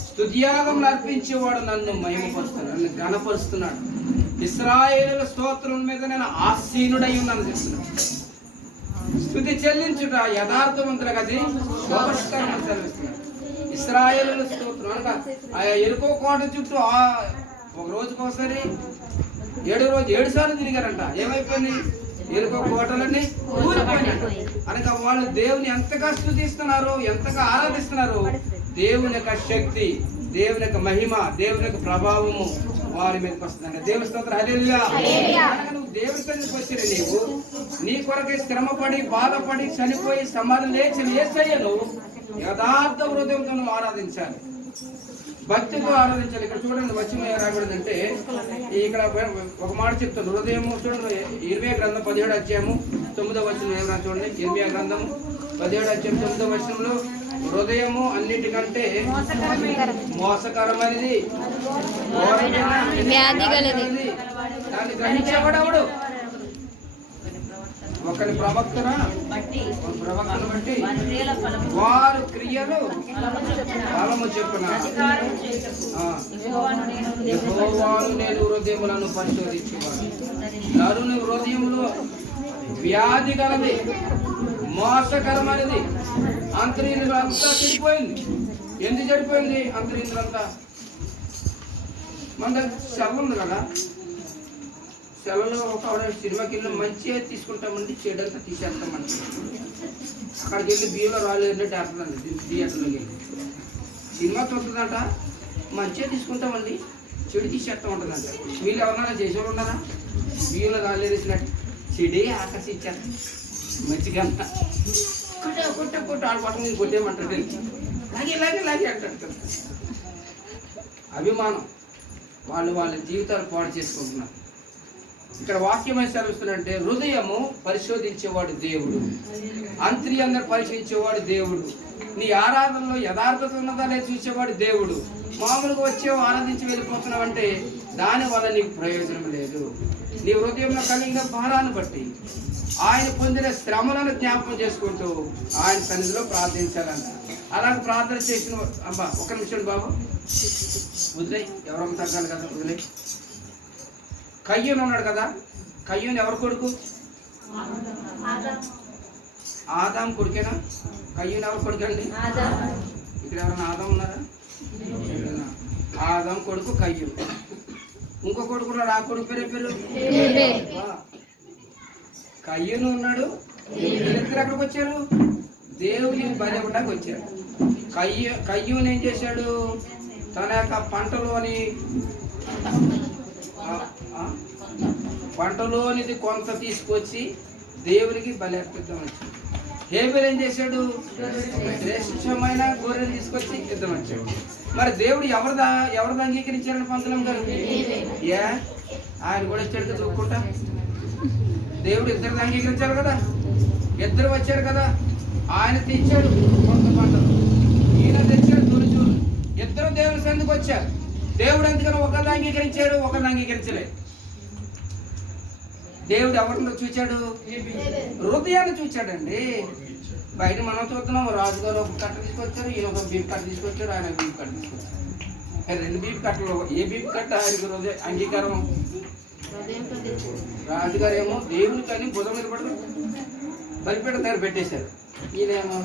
స్తుతియాగములు అర్పించేవాడు నన్ను మహిమపరుస్తున్నాడు, నన్ను ఘనపరుస్తున్నాడు. ఇశ్రాయేలుల స్తోత్రం మీద నేను ఆసీనుడై ఉన్నాను చెప్తున్నాను. స్తుతి చెల్లించుట యథార్థవంతులకు అది శోభస్కరం సెలవిస్తున్నాడు. ఇశ్రాయేలుల స్తోత్రం అనగా ఆ ఎరుకో కోట చుట్టూ ఒక రోజుకోసారి 7 సార్లు తిరిగారంట. ఏమైపోయింది? ఎరుకో కోటలన్నీ ఊరిపోయినాయి. అనగా వాళ్ళు దేవుని ఎంతగా స్తుతిస్తున్నారు, ఎంతగా ఆరాధిస్తున్నారు. దేవుని యొక్క శక్తి, దేవుని యొక్క మహిమ, దేవుని యొక్క ప్రభావము వారి మీదకి వస్తుందంట. దేవుని స్తోత్రం, హల్లెలూయా. నువ్వు దేవుని సన్నిధికి వచ్చిన నీవు నీ కొరకై శ్రమపడి, బాధపడి, చనిపోయి, సమాధి లేచిన యేసయ్యను యథార్థ హృదయంతో నువ్వు ఆరాధించాలి, భక్తితో ఆరాధించాలి. ఇక్కడ చూడండి, వచ్చిన రాబడిందంటే ఇక్కడ ఒక మాట చెప్తాను. హృదయము చూడండి, 20వ గ్రంథం 17వ అధ్యాయము 9వ వచనం ఏమన్నా చూడండి. 20వ గ్రంథము 17వ అధ్యాయం 9వ వచనంలో హృదయము అన్నిటికంటే మోసకరమైనది, వ్యాధి గలది. దాన్ని గ్రహించేవాడెవడు? ఒకరి ప్రవక్తను బట్టి వారు క్రియలు ఫలము చెప్పున యెహోవాను నేను హృదయములను పరిశోధించేవాడు. నరుని హృదయములో వ్యాధి గలది, మోసకరమైనది. అంతరింద్రులు అంతా చెడిపోయింది. ఎందుకు చెడిపోయింది అంతరింద్రులంతా? మన దగ్గర సెలవు ఉంది కదా, సెలవులో ఒక సినిమాకి వెళ్ళి మంచిగా తీసుకుంటామండి, చెడంతా తీసేస్తామండి. అక్కడికి వెళ్ళి బియ్యంలో రాలేదంటే అర్థండి థియేటర్లోకి వెళ్ళి సినిమా చూస్తుందంట, మంచిగా తీసుకుంటామండి, చెడు తీసేస్తా ఉంటుందంట. వీళ్ళు ఎవరన్నా చేసేవాళ్ళు ఉన్నారా? బియ్యంలో రాలేదేసినట్టు చెడే ఆకర్షించారు మంచిగా కొట్టే ఆడు పట్టం మీద కొట్టేయమంటాడు, లాగే అంటాడు. అభిమానం, వాళ్ళ జీవితాలు పాడు చేసుకుంటున్నారు. ఇక్కడ వాక్యం సెలవుస్తుందంటే హృదయము పరిశోధించేవాడు దేవుడు, అంతర్యంగా పరిశీలించేవాడు దేవుడు, నీ ఆరాధనలో యథార్థత ఉన్నదా లేదా చూసేవాడు దేవుడు. మామూలుగా వచ్చేవో ఆరాధించి వెళ్ళిపోతున్నావంటే దాని వల్ల నీకు ప్రయోజనం లేదు. నీ హృదయంలో కలిగిన భారాన్ని బట్టి ఆయన పొందిన శ్రమలను జ్ఞాపకం చేసుకుంటూ ఆయన సన్నిధిలో ప్రార్థించాలంట. అలాగే ప్రార్థన చేసిన అబ్బా ఒక నిమిషం బాబు వదిలే, ఎవరమ్మ తగ్గాలి కదా, వదిలే. కయ్యూను ఉన్నాడు కదా, కయ్యూను ఎవరు కొడుకు? ఆదాం కొడుకేనా? కయ్యూను ఎవరు కొడుకు అండి? ఇక్కడ ఎవరైనా ఆదాం ఉన్నారా? ఆదాం కొడుకు కయ్యూను. ఇంకో కొడుకు ఉన్నాడు, ఆ కొడుకు పేరు కయ్యూను ఉన్నాడు. వీళ్ళిద్దరు ఎక్కడికి వచ్చారు? దేవుని బలి ఇవ్వడానికి వచ్చారు. కయ్యూను ఏం చేశాడు? తన యొక్క పంటలోనిది కొంత తీసుకొచ్చి దేవునికి బలి అర్పిద్దాం వచ్చాడు. హేబెల్ ఏం చేశాడు? శ్రేష్టమైన గొర్రెలు తీసుకొచ్చి ఇద్దాం వచ్చాడు. మరి దేవుడు ఎవరిది అంగీకరించారని పంతులం గారు? ఆయన కూడా ఇచ్చాడు కదా ఒప్పుకుంటా. దేవుడు ఇద్దరిని అంగీకరించారు కదా, ఇద్దరు వచ్చారు కదా. ఆయన తెచ్చాడు కొంత పంటలు, ఈయన తెచ్చాడు తొలిచూరు. ఇద్దరు దేవుని సన్నిధికి వచ్చారు. దేవుడు ఎందుకని ఒకరిని అంగీకరించాడు, ఒకరిని అంగీకరించలేదు. దేవుడు ఎవరిని చూచాడు? హృదయాన్ని చూచాడండి. బయట మనం చూస్తున్నాం, రాజుగారు ఒక కట్ట తీసుకొచ్చారు, ఈయన ఒక బీప్ కట్ట తీసుకొచ్చారు, ఆయన బీప్ కట్ట తీసుకొచ్చారు. రెండు బీప్ కట్టలు, ఏ బీప్ కట్ట ఆయనకు హృదయ అంగీకారం? రాజుగారు ఏమో దేవుని కానీ భుజం మీద పడుకుని బలిపీఠ దగ్గర పెట్టేశారు. ఈయనేమో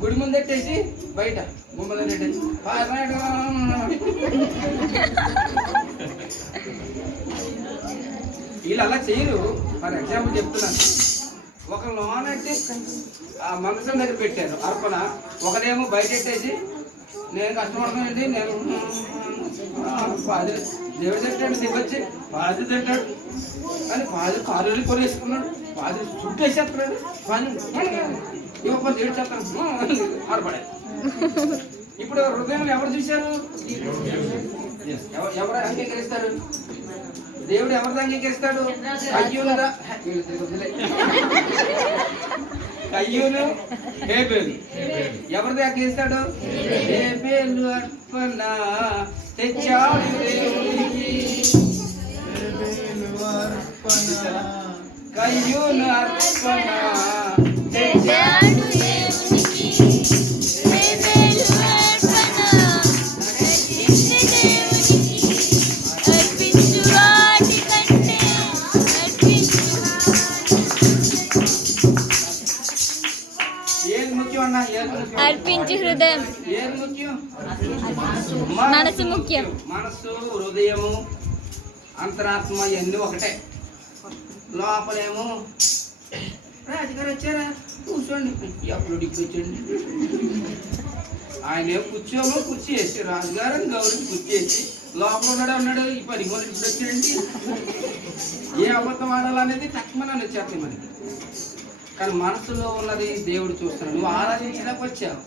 గుడి ముందు పెట్టేసి బయట గుమ్మలు పెట్టేసి వీళ్ళు అలా చేయరు. ఫర్ ఎగ్జాంపుల్ చెప్తున్నాను, ఒక లోన్ అంటే ఆ మంత్రం దగ్గర పెట్టారు అర్పణ, ఒకరేమో బయట పెట్టేసి నేను కష్టపడుతున్నానండి, నేను దేవుడు తింటాడు, దిగొచ్చి పాది తింటాడు కానీ పాది కాలు కొనేసుకున్నాడు, పాది చుట్టూ వేసేస్తున్నాడు, పాది ఇవ్వకపోతే దేవుడు చేస్తాను ఆడపడాడు. ఇప్పుడు హృదయంలో ఎవరు చూశారు? ఎవరు అంగీకరిస్తారు? దేవుడు ఎవరిది అంగీకరిస్తాడు? కయ్యూను హేబెలు. ఎవరిది అంగీకరిస్తాడు? హేబెలు అర్పణ తెచ్చాడు దేవునికి, కయ్యూను అర్పణ తెచ్చాడు దేవునికి. అర్పించి హృదయం, మనసు ముఖ్యం. మనసు, హృదయము, అంతరాత్మ ఇవన్నీ ఒకటే. లోపలేమో రాజుగారు వచ్చారా, కూర్చోండి, అప్పుడు ఇప్పుడు వచ్చండి. ఆయన కూర్చోమో కుర్చీ వేసి రాజుగారు గౌరవం కుర్చీ వేసి లోపల ఉన్నాడు ఈ 10 మంది ఇప్పుడు వచ్చాడండి. ఏ అబద్ధం ఆడాలనేది తక్కువ వచ్చేస్తాయి మనకి. కానీ మనసులో ఉన్నది దేవుడు చూస్తున్నాడు. నువ్వు ఆరాధించడానికి వచ్చావు,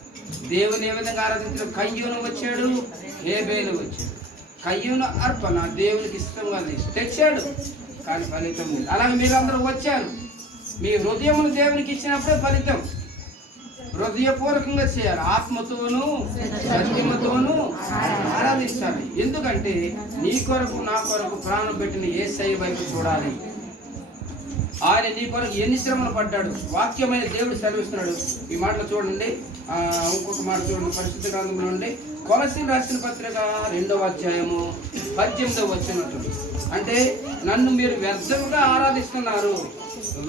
దేవుని ఏ విధంగా ఆరాధించడం? కయ్యూను వచ్చాడు, హేబెలు వచ్చాడు. కయ్యూను అర్పణ దేవునికి ఇష్టంగా తెచ్చాడు కానీ ఫలితం లేదు. అలాగే మీరందరూ వచ్చారు, మీ హృదయమును దేవునికి ఇచ్చినప్పుడే ఫలితం. హృదయపూర్వకంగా చేయాలి, ఆత్మతోనూ సత్యముతోనూ ఆరాధించాలి. ఎందుకంటే నీ కొరకు నా కొరకు ప్రాణం పెట్టిన యేసయ్య వైపు చూడాలి. ఆయన నీ కొరకు ఎన్ని శ్రమలు పడ్డాడు వాక్యమైన దేవుడు సెలవిస్తున్నాడు. ఈ మాటలు చూడండి, ఇంకొక మాట చూడండి, పరిశుద్ధ గ్రంథంలో నుండి కొలస్సీయులకు రాసిన పత్రిక 2వ అధ్యాయము 18వ వచనం. అంటే నన్ను మీరు వ్యర్థంగా ఆరాధిస్తున్నారు,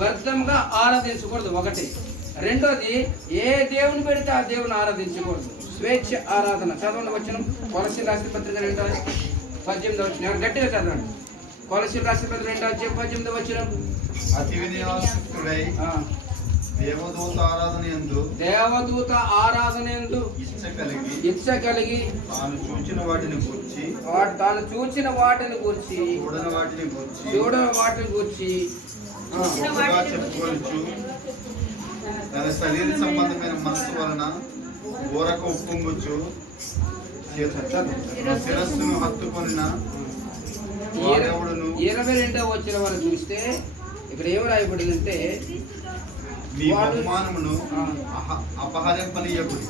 వ్యర్థంగా ఆరాధించకూడదు ఒకటి. రెండోది, ఏ దేవుని పెడితే ఆ దేవుని ఆరాధించకూడదు, స్వేచ్ఛ ఆరాధన. చదవండి వచనం, కొలస్సీయులకు రాసిన పత్రిక 2:18 వచనం. గట్టిగా చదవండి. కొలస్సీయులకు రాసిన పత్రిక 2:18 వచనం. అతి వినయాసక్తుడై దేవదూత ఆరాధనయందు ఇచ్చ కలిగి తాను చూచిన వాటిని గూర్చి చూడని వాటిని గూర్చి చెప్పుకోవచ్చు. తన శరీర సంబంధమైన మనసు వలన ఊరక ఉప్పొంగుచు శిరస్సును హత్తుకొనిన 22వ వచ్చిన వాళ్ళు చూస్తే ఇక్కడ ఏమి రాయబడిందంటే, మీ బహుమానమును అపహరింపనీయకుడి,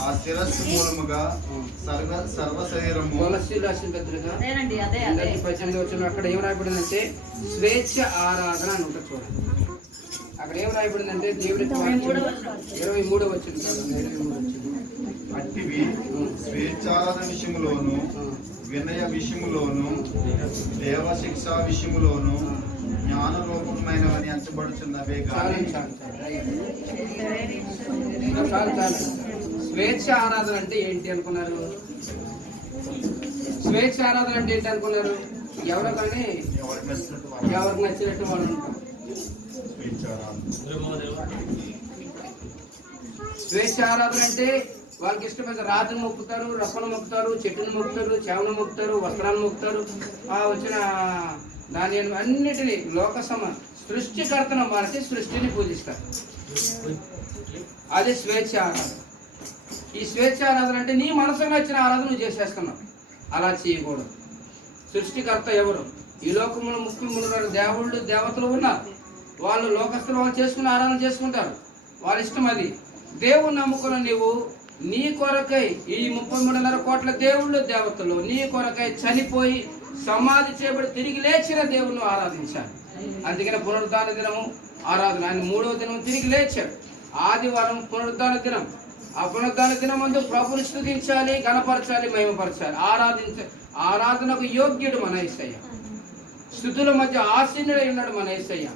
ఆ శిరస్సు మూలముగా సర్వ శరీరము. కొలస్సీయులకు రాసిన పత్రిక 18వ వచనం అక్కడ ఏమి రాయబడిందంటే స్వేచ్ఛ ఆరాధన అని ఉంటుంది. చూడండి అక్కడ ఏమి రాయబడిందంటే దేవుడికి 23వ వచనం. అట్టివి స్వేచ్ఛారాధన విషయములోను, వినయ విషయములోను, దేవశిక్ష విషయములోను జ్ఞానరూపమైనవని ఎంచబడుచున్నవే కానీ. స్వేచ్ఛ ఆరాధన అంటే ఏంటి అనుకున్నారు? స్వేచ్ఛ ఆరాధన అంటే ఏంటి అనుకున్నారు? ఎవరో కానీ ఎవరికి నచ్చినట్టు వాళ్ళు ఉంటారు. స్వేచ్ఛ ఆరాధన అంటే వాళ్ళకి ఇష్టమైన రాజును మొక్కుతారు, రప్పను మొక్కుతారు, చెట్టును మొక్కుతారు, చేవను మొక్కుతారు, వస్త్రాలు మొక్కుతారు, వచ్చిన దాని అన్నిటినీ సృష్టికర్తను మార్చి సృష్టిని పూజిస్తారు. అది స్వేచ్ఛ ఆరాధన. ఈ స్వేచ్ఛ ఆరాధన అంటే నీ మనసుకు నచ్చిన ఆరాధన నువ్వు చేసేస్తున్నావు. అలా చేయకూడదు. సృష్టికర్త ఎవరు? ఈ లోకంలో ముఖ్యములు దేవుళ్ళు దేవతలు ఉన్నారు. వాళ్ళు లోకస్తులు వాళ్ళు చేసుకుని ఆరాధన చేసుకుంటారు, వాళ్ళ ఇష్టం అది. దేవుని నమ్ముకున్న నీవు నీ కొరకై ఈ 33.5 కోట్ల దేవుళ్ళు దేవతలు నీ కొరకై చనిపోయి సమాధి చేయబడి తిరిగి లేచిన దేవుణ్ణి ఆరాధించాలి. అందుకని పునరుద్ధాన దినము ఆరాధన. ఆయన 3వ దినం తిరిగి లేచాడు. ఆదివారం పునరుద్ధాన దినం. ఆ పునరుద్ధాన దినం ముందు ప్రభుని స్తుతించాలి, గణపరచాలి, మహిమపరచాలి, ఆరాధనకు యోగ్యుడు మన యేసయ్య. స్తుతుల మధ్య ఆసీనుడై ఉన్నాడు మన యేసయ్య.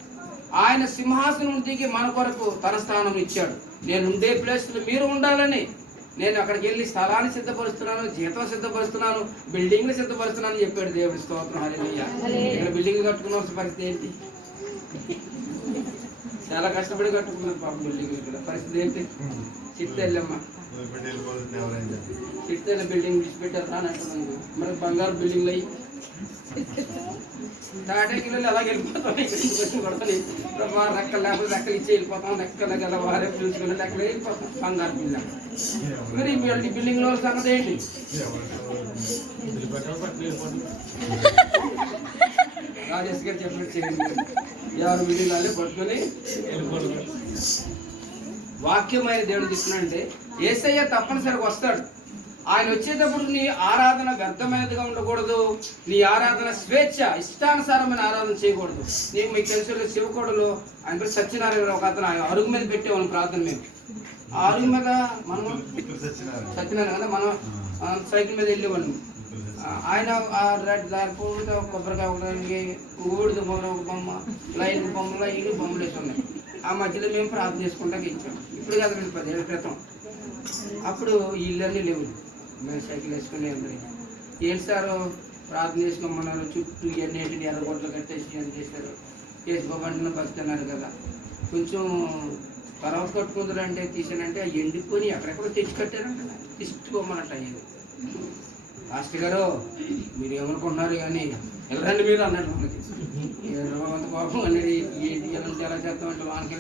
ఆయన సింహాసనం దిగి మన కొరకు తన స్థానం ఇచ్చాడు. నేను ఉండే ప్లేస్లో మీరు ఉండాలని నేను అక్కడికి వెళ్ళి స్థలాన్ని సిద్ధపరుస్తున్నాను, జీతం సిద్ధపరుస్తున్నాను, బిల్డింగ్లు సిద్ధపరుస్తున్నాను అని చెప్పాడు దేవుడి స్తోత్రం. హల్లెలూయా. ఇక్కడ బిల్డింగ్ కట్టుకున్న పరిస్థితి ఏంటి? చాలా కష్టపడి కట్టుకున్నారు పాప బిల్డింగ్. ఇక్కడ పరిస్థితి ఏంటి? చిత్తెల్లమ్మ చిత్తెల్ల బిల్డింగ్ విడిచిపెట్టారు అని అంటున్నాను. మరి బంగారు బిల్డింగ్లు అయ్యి తాటాకిళ్ళు అలాగే వెళ్ళిపోతాం. రెక్కలు లేకపోతే రెక్కలు ఇచ్చి వెళ్ళిపోతాం. రెక్కలు కదా వారే చూసుకుని రెక్కలు వెళ్ళిపోతాం. బంగారు బిల్డింగ్. మరి ఈ బిల్డింగ్ లో సంగతి ఏంటి? రాజేష్ గారు చెప్పినట్టు చేయండి. ఎవరు బిల్డింగ్ వాళ్ళే పట్టుకొని వాక్యమైన దేవుడు తీసుకున్నాడంటే యేసయ్య తప్పనిసరిగా వస్తాడు. ఆయన వచ్చేటప్పుడు నీ ఆరాధన వ్యర్థమైనదిగా ఉండకూడదు. నీ ఆరాధన స్వేచ్ఛ, ఇష్టానుసారమైన ఆరాధన చేయకూడదు. మీకు తెలుసు శివకోడలో ఆయన పేరు సత్యనారాయణ ఒక అతను అరుగు మీద పెట్టేవాళ్ళం ప్రార్థన. మేము ఆ అరుగు మీద మనం సత్యనారాయణ కదా మనం సైకిల్ మీద వెళ్ళేవాళ్ళం. ఆయన కొబ్బరికాయ ఒకదానికి ఊడిద బొమ్మ ఒక బొమ్మ, లైన్ బొమ్మలు ఈ బొమ్మలు వేసి ఉన్నాయి. ఆ మధ్యలో మేము ప్రార్థన చేసుకుంటా ఇచ్చాం. ఇప్పుడు కదా 10 ఏళ్ళ క్రితం. అప్పుడు ఈ ఇళ్ళన్నీ లేవు. మేము సైకిల్ వేసుకుని ఏంటి సార్ ప్రార్థన చేసుకోమన్నారు. చుట్టూ ఎన్నింటిని ఎర్రగొడ్లు కట్టేసి ఎంత చేశారు. చేసుకోబండిన బతున్నారు కదా. కొంచెం తర్వాత కట్టుకుందరంటే తీసానంటే ఆ ఎండిపోయి ఎక్కడెక్కడో తెచ్చి కట్టారంట. తీసుకోమన్నట్టు అయ్యేది. మాస్టర్ గారు మీరు ఏమనుకుంటున్నారు కానీ వెళ్ళండి మీరు అన్నట్టు మనకి అంత కోపం అనేది ఏంటి ఎలా చేస్తామంటే వానికి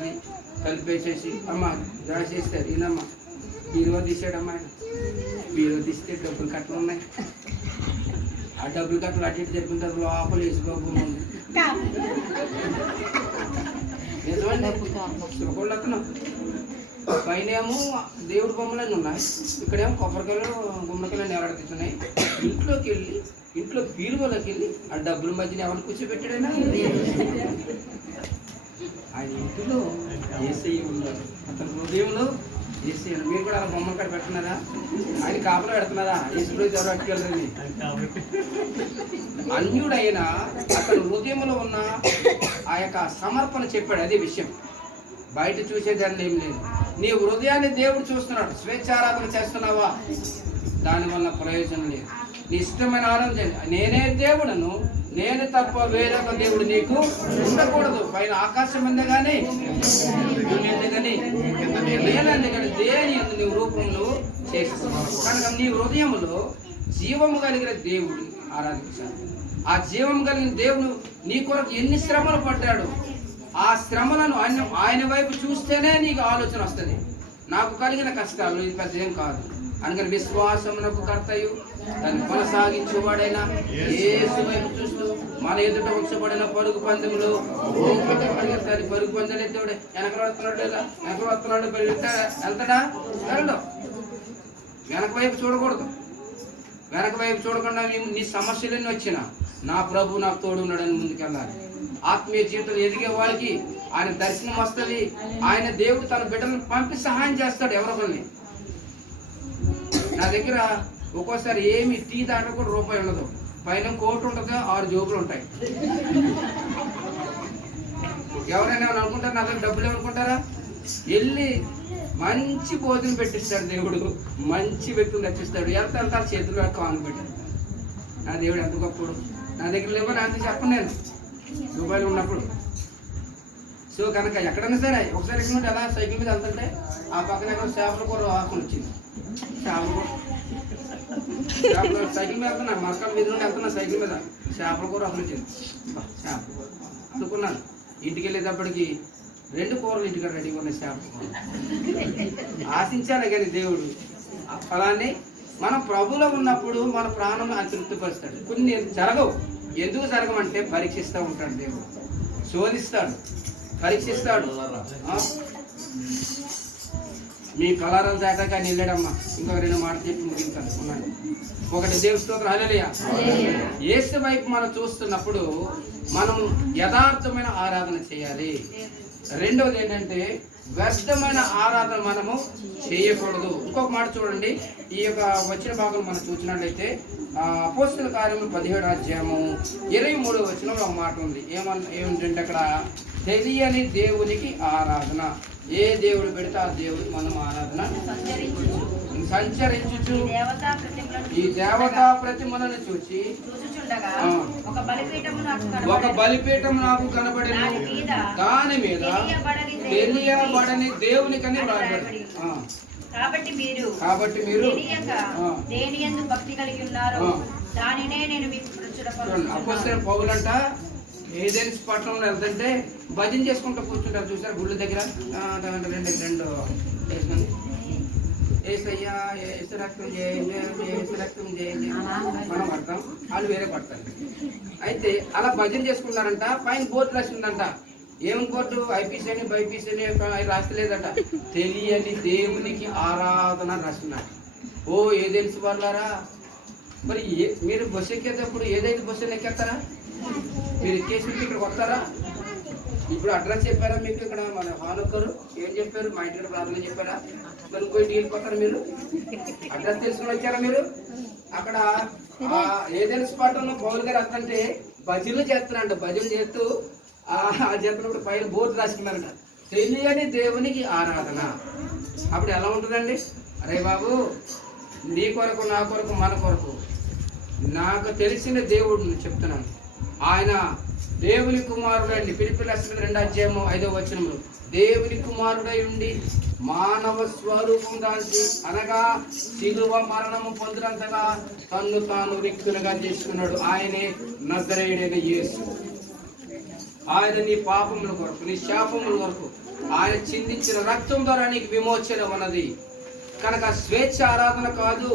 కలిపేసేసి అమ్మ జాయిన్ చేస్తారు. ఈయనమ్మా బీరువా తీసాడమ్మా. బీరువా తీస్తే డబ్బులు కట్టలు ఉన్నాయి. ఆ డబ్బులు కట్టలు అటు ఇటు చెప్పిన తర్వాత లోపల వేసుకోబోతుంది. నిజమండి. శివకొండ అతను పైన ఏమో దేవుడి బొమ్మలన్నీ ఉన్నాయి, ఇక్కడేమో కొబ్బరికాయలు గుమ్మడికాయలు ఎవరెడుతున్నాయి. ఇంట్లోకి వెళ్ళి ఇంట్లో బీరువాలోకి వెళ్ళి ఆ డబ్బుల మధ్యన ఎవరిని కూర్చోబెట్టాడైనా ఆయన ఇంటిలో యేసయ్య ఉన్నారు, అతని హృదయంలో యేసయ్య. మీరు కూడా అలా బొమ్మలు కాడ పెడుతున్నారా? ఆయన కాపలా పెడుతున్నారా? యేసులో ఎవరు అట్టుకెళ్ళరని. అన్యుడైన అతని హృదయంలో ఉన్న ఆ యొక్క సమర్పణ చెప్పాడు. అదే విషయం, బయట చూసేదాన్ని ఏం లేదు. నీ హృదయాన్ని దేవుడు చూస్తున్నాడు. స్వేచ్ఛారాధన చేస్తున్నావా? దానివల్ల ప్రయోజనం లేదు. నీ ఇష్టమైన ఆరాధన చేయండి. నేనే దేవుడను, నేను తప్ప వేరొక దేవుడు నీకు ఉండకూడదు. పైన ఆకాశం ఉంది కానీ లేనండి, కానీ దేని అందు నీ రూపం నువ్వు చేస్తున్నావు కనుక నీ హృదయంలో జీవము కలిగిన దేవుడు ఆరాధించాలి. ఆ జీవం కలిగిన దేవుడు నీ కొరకు ఎన్ని శ్రమలు పడ్డాడు, ఆ శ్రమలను ఆయన వైపు చూస్తేనే నీకు ఆలోచన వస్తుంది. నాకు కలిగిన కష్టాలు ఇది పెద్ద ఏం కాదు. అందుకని విశ్వాసమునకు కర్తయు దాన్ని కొనసాగించేవాడైనా యేసు వైపు చూస్తూ మన ఎదుట ఉంచబడిన పరుగు పందెములు పరిగెత్తాలి. పరుగు పందెలు ఎత్తాడు, వెనక వస్తున్నాడు లేదా వెనక వస్తున్నాడు, వెళ్తాడా? వెళ్ళడు. వెనక వైపు చూడకూడదు. వెనక వైపు చూడకుండా నీ సమస్యలన్నీ వచ్చినా నా ప్రభు నాకు తోడు ఉన్నాడని ముందుకెళ్ళాలి. ఆత్మీయ జీవితం ఎదిగే వాళ్ళకి ఆయన దర్శనం వస్తుంది. ఆయన దేవుడు తన బిడ్డలను పంపి సహాయం చేస్తాడు ఎవరొకరిని. నా దగ్గర ఒక్కోసారి ఏమి టీ దాంట్లో కూడా రూపాయి ఉండదు, పైన కోటు ఉంటుంది, 6 జోబులు ఉంటాయి. ఎవరైనా అనుకుంటారు నా దగ్గర డబ్బులు ఏమనుకుంటారా? వెళ్ళి మంచి భోజనం పెట్టిస్తాడు దేవుడు, మంచి వ్యక్తులు రచిస్తాడు. వెళ్తా చేతులు కాను పెట్టాడు. నా దేవుడు ఎంత గొప్పడు. నా దగ్గర లేవని అంత చెప్పను నేను దుబాయ్లో ఉన్నప్పుడు. సో కనుక ఎక్కడైనా సరే ఒకసారి ఎక్కడ ఎలా సైకిల్ మీద వెళ్తుంటే ఆ పక్కన ఎక్కడ చేపల కూర ఆకుని వచ్చింది. చేపల సైకిల్ మీద వెళ్తున్నా, మరకాల మీద నుండి వెళ్తున్నా సైకిల్ మీద, చేపల కూర ఆకుని వచ్చింది. చేపల కూర అనుకున్నాను. ఇంటికి వెళ్ళేటప్పటికి 2 కూరలు ఇంటికి రెడీగా ఉన్నాయి. చేపల కూర ఆశించాలి కానీ దేవుడు ఫలాన్ని మనం ప్రభులో ఉన్నప్పుడు మన ప్రాణం తృప్తిపరుస్తాడు. కొన్ని జరగవు. ఎందుకు జరగమంటే పరీక్షిస్తూ ఉంటాడు దేవుడు, శోధిస్తాడు, పరీక్షిస్తాడు. మీ కలారాలు దాటాక నిల్లడమ్మా. ఇంకొక 2 మాటలు చెప్పి ముగించాను. ఒకటి దేవుని స్తోత్రం, హల్లెలూయా. యేసు వైపు మనం చూస్తున్నప్పుడు మనం యథార్థమైన ఆరాధన చేయాలి. రెండవది ఏంటంటే వ్యర్థమైన ఆరాధన మనము చేయకూడదు. ఇంకొక మాట చూడండి, ఈ యొక్క వచ్చిన భాగం మనం చూసినట్లయితే అపోస్తల కార్యములు 17వ అధ్యాయము 23వ వచనంలో ఒక మాట ఉంది. ఏమంటే అక్కడ తెలియని దేవునికి ఆరాధన. ఏ దేవుడు పెడితే ఆ దేవుడికి మనం ఆరాధన సంచరించుచు ఈ దేవతా ప్రతిమలను చూచి ఒక బలిపీఠం నాకు కనబడెను, దాని మీద తెలియబడని దేవునికని రాబడి. కాబట్టి మీరు దేని యందు భక్తి కలిగి ఉన్నారో దానినే నేను మీకు ప్రచురపరుచుచున్నాను. అపోస్తలుడైన పౌలంట ఏదైనా పట్టణంలో వెళ్తుంటే భజన చేసుకుంటూ కూర్చుంటారు. చూసారు గుళ్ళ దగ్గర 2 వేసుకొని ఏసయ్యా ఏసు రక్తం చేయండి, ఏసు రక్తం చేయండి మనం పడతాం, వాళ్ళు వేరే పడతారు. అయితే అలా భజన చేసుకున్నారంట. పైన బోర్డు రాసి ఉందంట. ఏం బోర్డు? ఐపీసీ అని బైపీసీ అని రాస్తలేదంట. తెలియని దేవునికి ఆరాధన రాస్తున్నారు. ఓ ఏదైనా వాళ్ళారా, మరి మీరు బస్సు ఎక్కేటప్పుడు ఏదైతే బస్సులు ఎక్కేస్తారా? మీరు ఎక్కేసి ఇక్కడికి వస్తారా? ఇప్పుడు అడ్రస్ చెప్పారా మీకు? ఇక్కడ మన హానొక్కరు ఏం చెప్పారు? మా ఇంటి ప్రార్థన చెప్పారా? మరి పోయి డీల్ పోతారు. మీరు అడ్రస్ తెలుసుకుని వచ్చారా? మీరు అక్కడ ఏదైనా స్పాట్ ఉన్న పౌరు గారు వస్తుంటే భజనలు చేస్తున్నారంట. భజనలు చేస్తూ చేస్తున్నప్పుడు పైన బోర్డు రాసుకున్నారంట, తెలియని దేవునికి ఆరాధన. అప్పుడు ఎలా ఉంటుందండి? అరే బాబు, నీ కొరకు, నా కొరకు, మన కొరకు నాకు తెలిసిన దేవుడు చెప్తున్నాను. ఆయన దేవుని కుమారుడండి. ఫిలిప్పీయుల 2వ అధ్యాయము 5వ వచనము, దేవుని కుమారుడై ఉండి మానవ స్వరూపం దాల్చి అనగా శిలువ మరణము పొందినంతగా తన్ను తాను రిక్తులుగా చేసుకున్నాడు. ఆయనే నజరేయుడైన యేసు. ఆయన నీ పాపముల కొరకు, నీ శాపముల కొరకు ఆయన చిందించిన రక్తం ద్వారా నీకు విమోచన ఉన్నది. కనుక స్వేచ్ఛ ఆరాధన కాదు,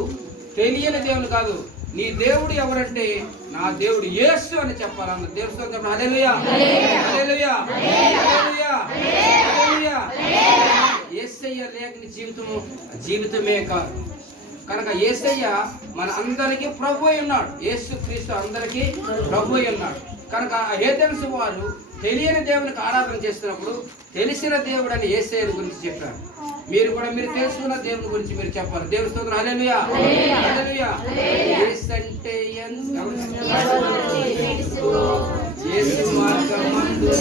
తెలియని దేవుని కాదు, నీ దేవుడు ఎవరంటే నా దేవుడు యేసు అని చెప్పాలన్న దేవుడు చెప్పండి. హల్లెలూయా, హల్లెలూయా, హల్లెలూయా, హల్లెలూయా. యేసయ్య లేని జీవితమే కాదు. కనుక యేసయ్య మన అందరికీ ప్రభు అయి ఉన్నాడు. యేసుక్రీస్తు అందరికీ ప్రభు అయి ఉన్నాడు. కనుక హేథెన్స్ వారు తెలియని దేవునికి ఆరాధన చేస్తున్నప్పుడు తెలిసిన దేవుడు అని యేసయ్య గురించి చెప్పారు. మీరు కూడా మీరు తెలుసుకున్న దేవుని గురించి మీరు చెప్పాలి. దేవుని స్తోత్రం. హల్లెలూయా, హల్లెలూయా. యేసంటే యేసు మార్గమందు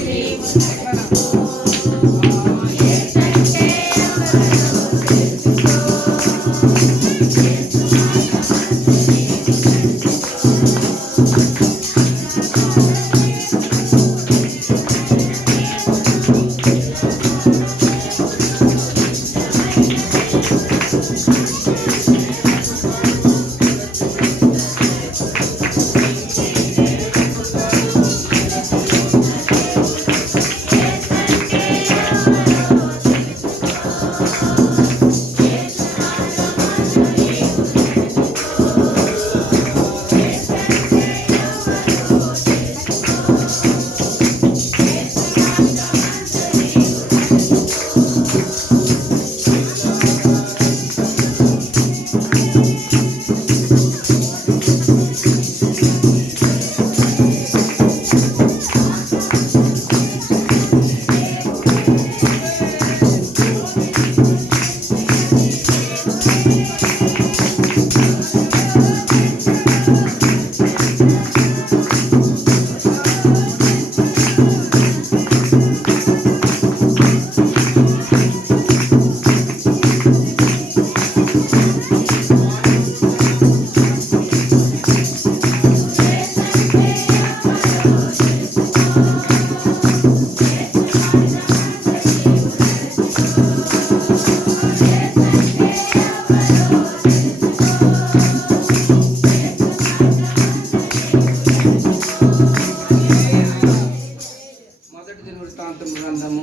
గ్రంథము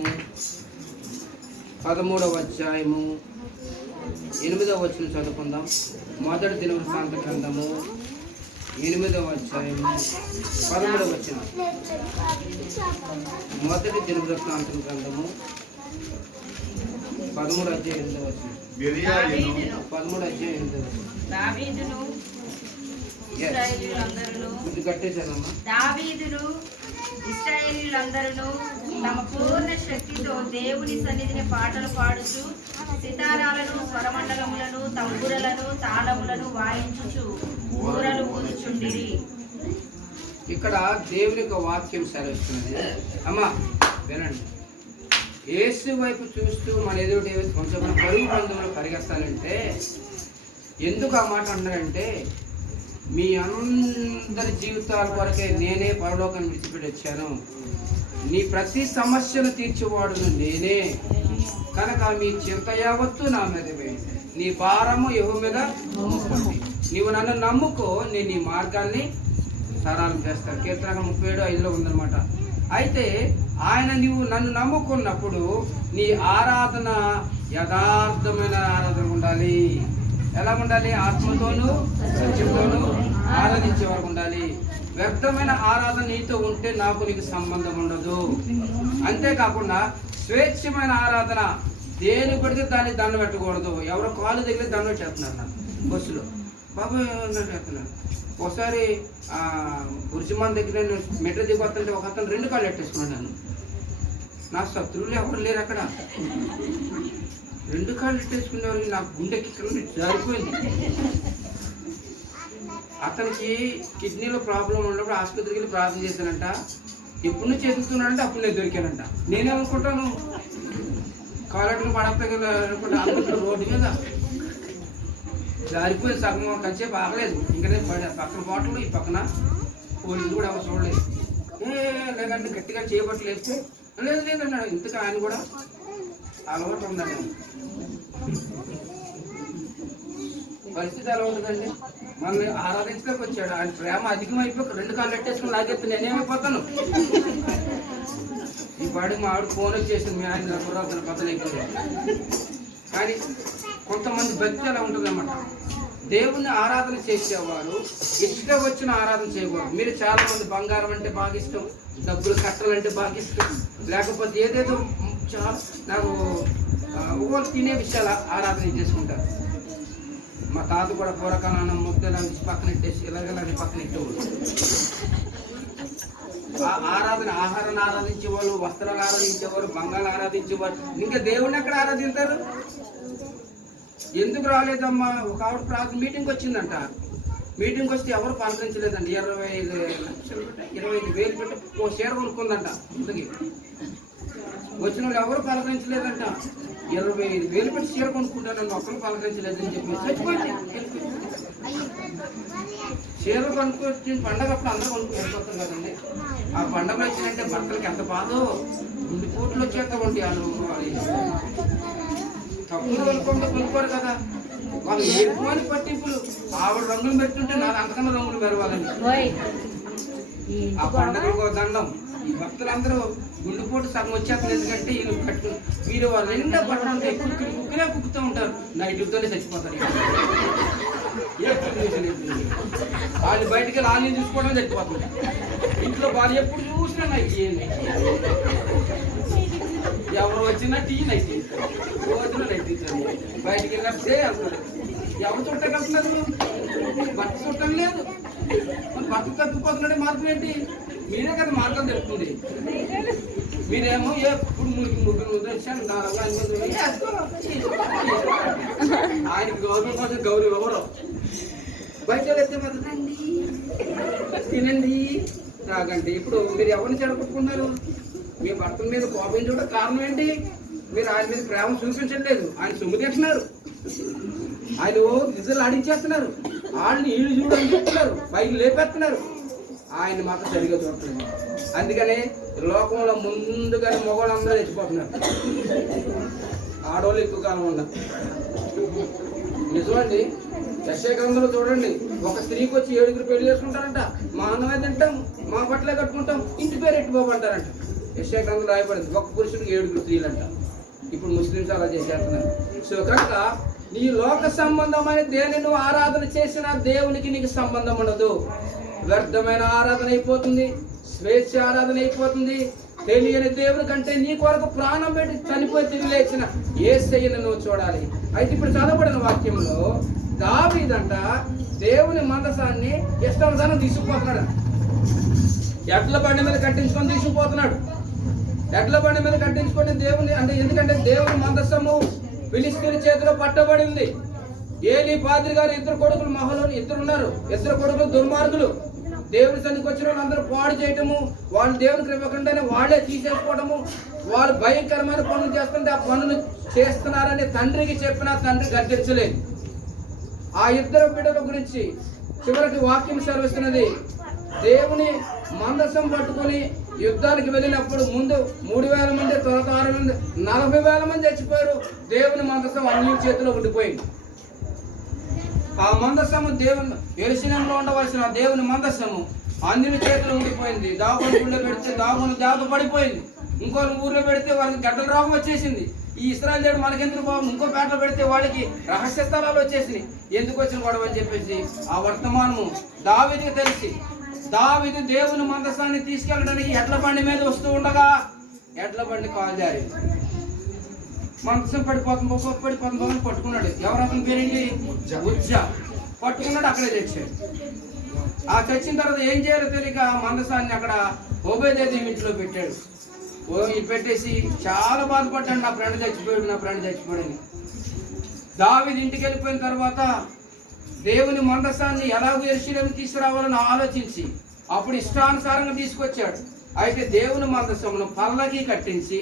13వ అధ్యాయము 8వ వచనం చదువుకుందాం. మొదటి దినవృత్తాంత గ్రంథము 8వ అధ్యాయము 13వ వచనం. మొదటి దినవృత్తాంత గ్రంథము 13వ అధ్యాయం 8వ వచనం. 13వ అధ్యాయం 8వ వచనం. దావీదును ఇశ్రాయేలీయులందరూ ఇది కట్టేశానమ్మా. దావీదును ఇశ్రాయేలీయులందరూ తమ పూర్ణ శక్తితో దేవుని సన్నిధిని పాటలు పాడుచు సితారాలను, స్వరమండలములను, తంబురలను, తాళములను వాయించుచు బూరలు ఊదుచుండిరి. ఇక్కడ దేవుని యొక్క వాక్యం సెలవిస్తున్నది. అమ్మా వినండి. యేసు వైపు చూస్తూ మన ఎదుటి కొంచెం పరుగు బంధువులు పరిగెత్తాలంటే ఎందుకు ఆ మాట అన్నారంటే, మీ అందరి జీవితాల కొరకే నేనే పరలోకాన్ని విడిచిపెట్టి వచ్చాను, నీ ప్రతి సమస్యను తీర్చేవాడును నేనే, కనుక మీ చింత యావత్తు నా మీద వేయండి, నీ భారము యెహోవా మీద మోపండి, నీవు నన్ను నమ్ముకో, నేను నీ మార్గాల్ని సరళం చేస్తాను. కీర్తన 37:5 ఉందన్నమాట. అయితే ఆయన నీవు నన్ను నమ్ముకున్నప్పుడు నీ ఆరాధన యథార్థమైన ఆరాధన ఉండాలి. ఎలా ఉండాలి? ఆత్మతోనూ సత్యంతోనూ ఆరాధించే వరకు ఉండాలి. వ్యర్థమైన ఆరాధన నీతో ఉంటే నాకు నీకు సంబంధం ఉండదు. అంతేకాకుండా స్వేచ్ఛమైన ఆరాధన, దేని పడితే దాన్ని దండం పెట్టకూడదు. ఎవరో కాలు దగ్గర దండం పెట్టేస్తున్నారు నాకు బస్సులో, బాబు చేస్తున్నారు. ఒకసారి గురిజిమాన్ దగ్గర నేను మెట్రో దిగొస్తుంటే ఒక అతను 2 కాళ్ళు పెట్టేసుకున్నాను. నన్ను నా శత్రువులు ఎవరు లేరు అక్కడ. 2 కాళ్ళు పెట్టేసుకునేవారికి నాకు గుండెకి జారిపోయింది. అతనికి కిడ్నీలో ప్రాబ్లం ఉన్నప్పుడు ఆసుపత్రికి వెళ్ళి ప్రార్థన చేశానంట. ఎప్పుడు నుంచి ఎదుగుతున్నాడంటే అప్పుడు నేను దొరికానంట. నేనేమనుకుంటాను, కాలట్టుకు పడతా అనుకుంటా, రోడ్డు మీద జారిపోయి సగం కంచేపు ఆగలేదు. ఇంకా నేను పక్కన బాటలు, ఈ పక్కన పోలీసులు కూడా ఎవరు చూడలేదు. లేదంటే గట్టిగా చేయబట్టలేస్తే లేదు లేదన్నాడు. ఇంతకు ఆయన కూడా అలవాటు ఉందండి. పరిస్థితి ఎలా ఉంటుందండి? మనల్ని ఆరాధించడానికి వచ్చాడు, ఆయన ప్రేమ అధికమైపోయి 2 కాళ్ళు పెట్టేసుకుని లాగెత్తి నేనేమైపోతాను. ఈ పాడికి మా ఆవిడ ఫోన్ వచ్చేసింది, మీ ఆయన బదలైపోయాడు. కానీ కొంతమంది భక్తి అలా ఉంటుంది అన్నమాట. దేవుని ఆరాధన చేసేవారు ఇష్టం వచ్చిన ఆరాధన చేయకూడదు. మీరు చాలా మంది బంగారం అంటే బాగా ఇష్టం, డబ్బులు కట్టాలంటే బాగా ఇష్టం, లేకపోతే ఏదేదో చాలా నాకు ఒకళ్ళు తినే విషయాలు ఆరాధన చేసుకుంటారు. మా తాత కూడా పూర్వకాలం ముద్దలు పక్కన ఇట్టేసి ఇలాగలని పక్కన ఇట్టేవాళ్ళు. ఆరాధన ఆహారాన్ని ఆరాధించేవాళ్ళు, వస్త్రాలు ఆరాధించేవారు, బంగాళాలు ఆరాధించేవారు. ఇంకా దేవుణ్ణి ఎక్కడ ఆరాధించారు? ఎందుకు రాలేదమ్మా? ఒక ఆవిడ ప్రార్థన మీటింగ్కి వచ్చిందంట. మీటింగ్కి వస్తే ఎవరు పలకరించలేదండి. 25,000 పెట్టి ఓ చీర కొనుక్కుందంట. ఇంతకి వచ్చిన వాళ్ళు ఎవరు పలకరించలేదంట. 25,000 పెట్టి చీర కొనుక్కుంటానండి, ఒక్కరు పలకరించలేదని చెప్పి చచ్చిపోయింది. చీర కొనుక్కొచ్చి పండగ అప్పుడు అందరూ వెళ్ళిపోతారు కదండి. ఆ పండగ వచ్చిందంటే భర్తలకి ఎంత బాధో, ఇన్ని కోట్లు వచ్చేస్తామండి. వాళ్ళు తక్కువ కొనుక్కోరు కదా, వాళ్ళు ఎక్కువ పట్టింపులు. ఆవిడ రంగులు పెడుతుంటే నాకు అంతకన్నా రంగులు పెరవాలని. ఆ పండుగలకు దండం. ఈ భక్తులందరూ గుండెపోటు సగం వచ్చేస్తుంది. ఎందుకంటే వీళ్ళు కట్టు వీరు వాళ్ళు నిండా పట్టడంతో కుక్కునే కుక్కుతూ ఉంటారు. నైట్తోనే చచ్చిపోతారు. వాళ్ళు బయటికి వెళ్ళి వాళ్ళని చూసుకోవడం చచ్చిపోతుంది. ఇంట్లో వాళ్ళు ఎప్పుడు చూసినా నైట్ ఎవరు వచ్చినా టీ నైట్ రోజున నైట్ బయటికి వెళ్ళినప్పుడే వెళ్తారు. ఎవరు చుట్టగలుగుతున్నారు? భర్త చుట్టం లేదు. భర్త తప్పిపోతున్నాడే మార్గం ఏంటి? మీరే కదా మార్గం తెలుపుతుంది. మీరేమో ఎప్పుడు ముగ్గురు వచ్చాను ఆయనకి గౌరవం కోసం గౌరవం ఎవరో బయట వెళ్తే మాత్రండి తినండి తాగండి. ఇప్పుడు మీరు ఎవరిని చెడగొట్టుకున్నారు? మీ భర్త మీద కోపం చూడ కారణం ఏంటి? మీరు ఆయన మీద ప్రేమ చూపించట్లేదు. ఆయన సొమ్ము తెస్తున్నారు, ఆయన నిజాలు ఆడించేస్తున్నారు, వాళ్ళని ఇల్లు చూడని చెప్తున్నారు, పైకి లేపేస్తున్నారు. ఆయన మాత్రం సరిగ్గా చూడట్లేదు. అందుకనే లోకంలో ముందుగానే మగవాళ్ళందరూ తెచ్చిపోతున్నారు. ఆడవాళ్ళు ఎక్కువ కాలం ఉన్నారు. నిజమండి. యెషయా గ్రంథంలో చూడండి, ఒక స్త్రీకి వచ్చి 7 పెళ్లి చేసుకుంటారంట. మా అన్నమే తింటాం, మా బట్టలే కట్టుకుంటాం, ఇంటి పేరు ఎట్టుకోపు అంటారంట. యెషయా గ్రంథం రాయబడింది. ఒక పురుషుడికి 7 స్త్రీలు అంట. ఇప్పుడు ముస్లిమ్స్ అలా చేసేస్తున్నారు. సో కనుక నీ లోక సంబంధమైన దేని నువ్వు ఆరాధన చేసిన దేవునికి నీకు సంబంధం ఉండదు. వ్యర్థమైన ఆరాధన అయిపోతుంది, స్వేచ్ఛ ఆరాధన అయిపోతుంది. తెలియని దేవుని కంటే నీ కొరకు ప్రాణం పెట్టి చనిపోయి తిరిగి లేచిన యేసయ్యను నువ్వు చూడాలి. అయితే ఇప్పుడు చదవబడిన వాక్యంలో దావీదంట దేవుని మందసాన్ని ఇష్టానుసారం తీసుకుపోతున్నాడు. ఎడ్ల బండి మీద కట్టించుకొని తీసుకుపోతున్నాడు. ఎడ్ల బండి మీద కట్టించుకొని దేవుని అంటే ఎందుకంటే దేవుని మందసము ఫిలిష్తీయుల చేతిలో పట్టబడింది. ఏలీ పాద్రి గారు 2 కొడుకులు, మహలోని 2 ఉన్నారు. 2 కొడుకులు దుర్మార్గులు. దేవుని సన్నిధికి వచ్చిన వాళ్ళందరూ పాడు చేయటము, వాళ్ళు దేవునికి ఇవ్వకుండానే వాళ్ళే తీసేసుకోవడము, వాళ్ళు భయంకరమైన పనులు చేస్తుంటే ఆ పనులు చేస్తున్నారని తండ్రికి చెప్పినా తండ్రి గర్జించలేదు. ఆ 2 బిడ్డల గురించి చివరికి వాక్యం సెలవిస్తున్నది. దేవుని మందసం పట్టుకొని యుద్ధానికి వెళ్ళినప్పుడు ముందు 3,000 మంది, తర్వాత 6,000 మంది, 40,000 మంది చచ్చిపోయారు. దేవుని మందసం అన్ని చేతిలో ఉండిపోయింది. ఆ మందసము దేవుని యెరూషలేములో ఉండవలసిన దేవుని మందసము అన్ని చేతిలో ఉండిపోయింది. దాగుని గుళ్ళో పెడితే దాగుని దాగు పడిపోయింది. ఇంకో ఊర్లో పెడితే వాళ్ళకి గడ్డల రోగం వచ్చేసింది. ఈ ఇశ్రాయేలు దేవుడు మనకెందుకు బాబు, ఇంకో పేటలో పెడితే వాళ్ళకి రహస్య స్థలాలు వచ్చేసినాయి. ఎందుకు వచ్చిన గొడవ అని చెప్పేసి ఆ వర్తమానము దావీదుకి తెలిసి దావీదు దేవుని మందసాన్ని తీసుకెళ్ళడానికి ఎడ్ల బండి మీద వస్తూ ఉండగా ఎడ్ల బండి కాలు జారి మందసం పడిపోతుంది పట్టుకున్నాడు. ఎవరు అతని పేరేంటి? ఉజ్జా. పట్టుకున్నాడు, అక్కడే తెచ్చాడు. ఆ తెచ్చిన తర్వాత ఏం చేయాలో తెలియక మందసాన్ని అక్కడ ఓబేదేదోము ఇంట్లో పెట్టాడు. పెట్టేసి చాలా బాధపడ్డాడు. నా ఫ్రెండ్ చచ్చిపోయాడు. దావీదు ఇంటికి వెళ్ళిపోయిన తర్వాత దేవుని మందసాన్ని ఎలాగో యెరూషలేముకు తీసుకురావాలని ఆలోచించి అప్పుడు ఇష్టానుసారంగా తీసుకొచ్చాడు. అయితే దేవుని మందసమును పల్లకి కట్టించి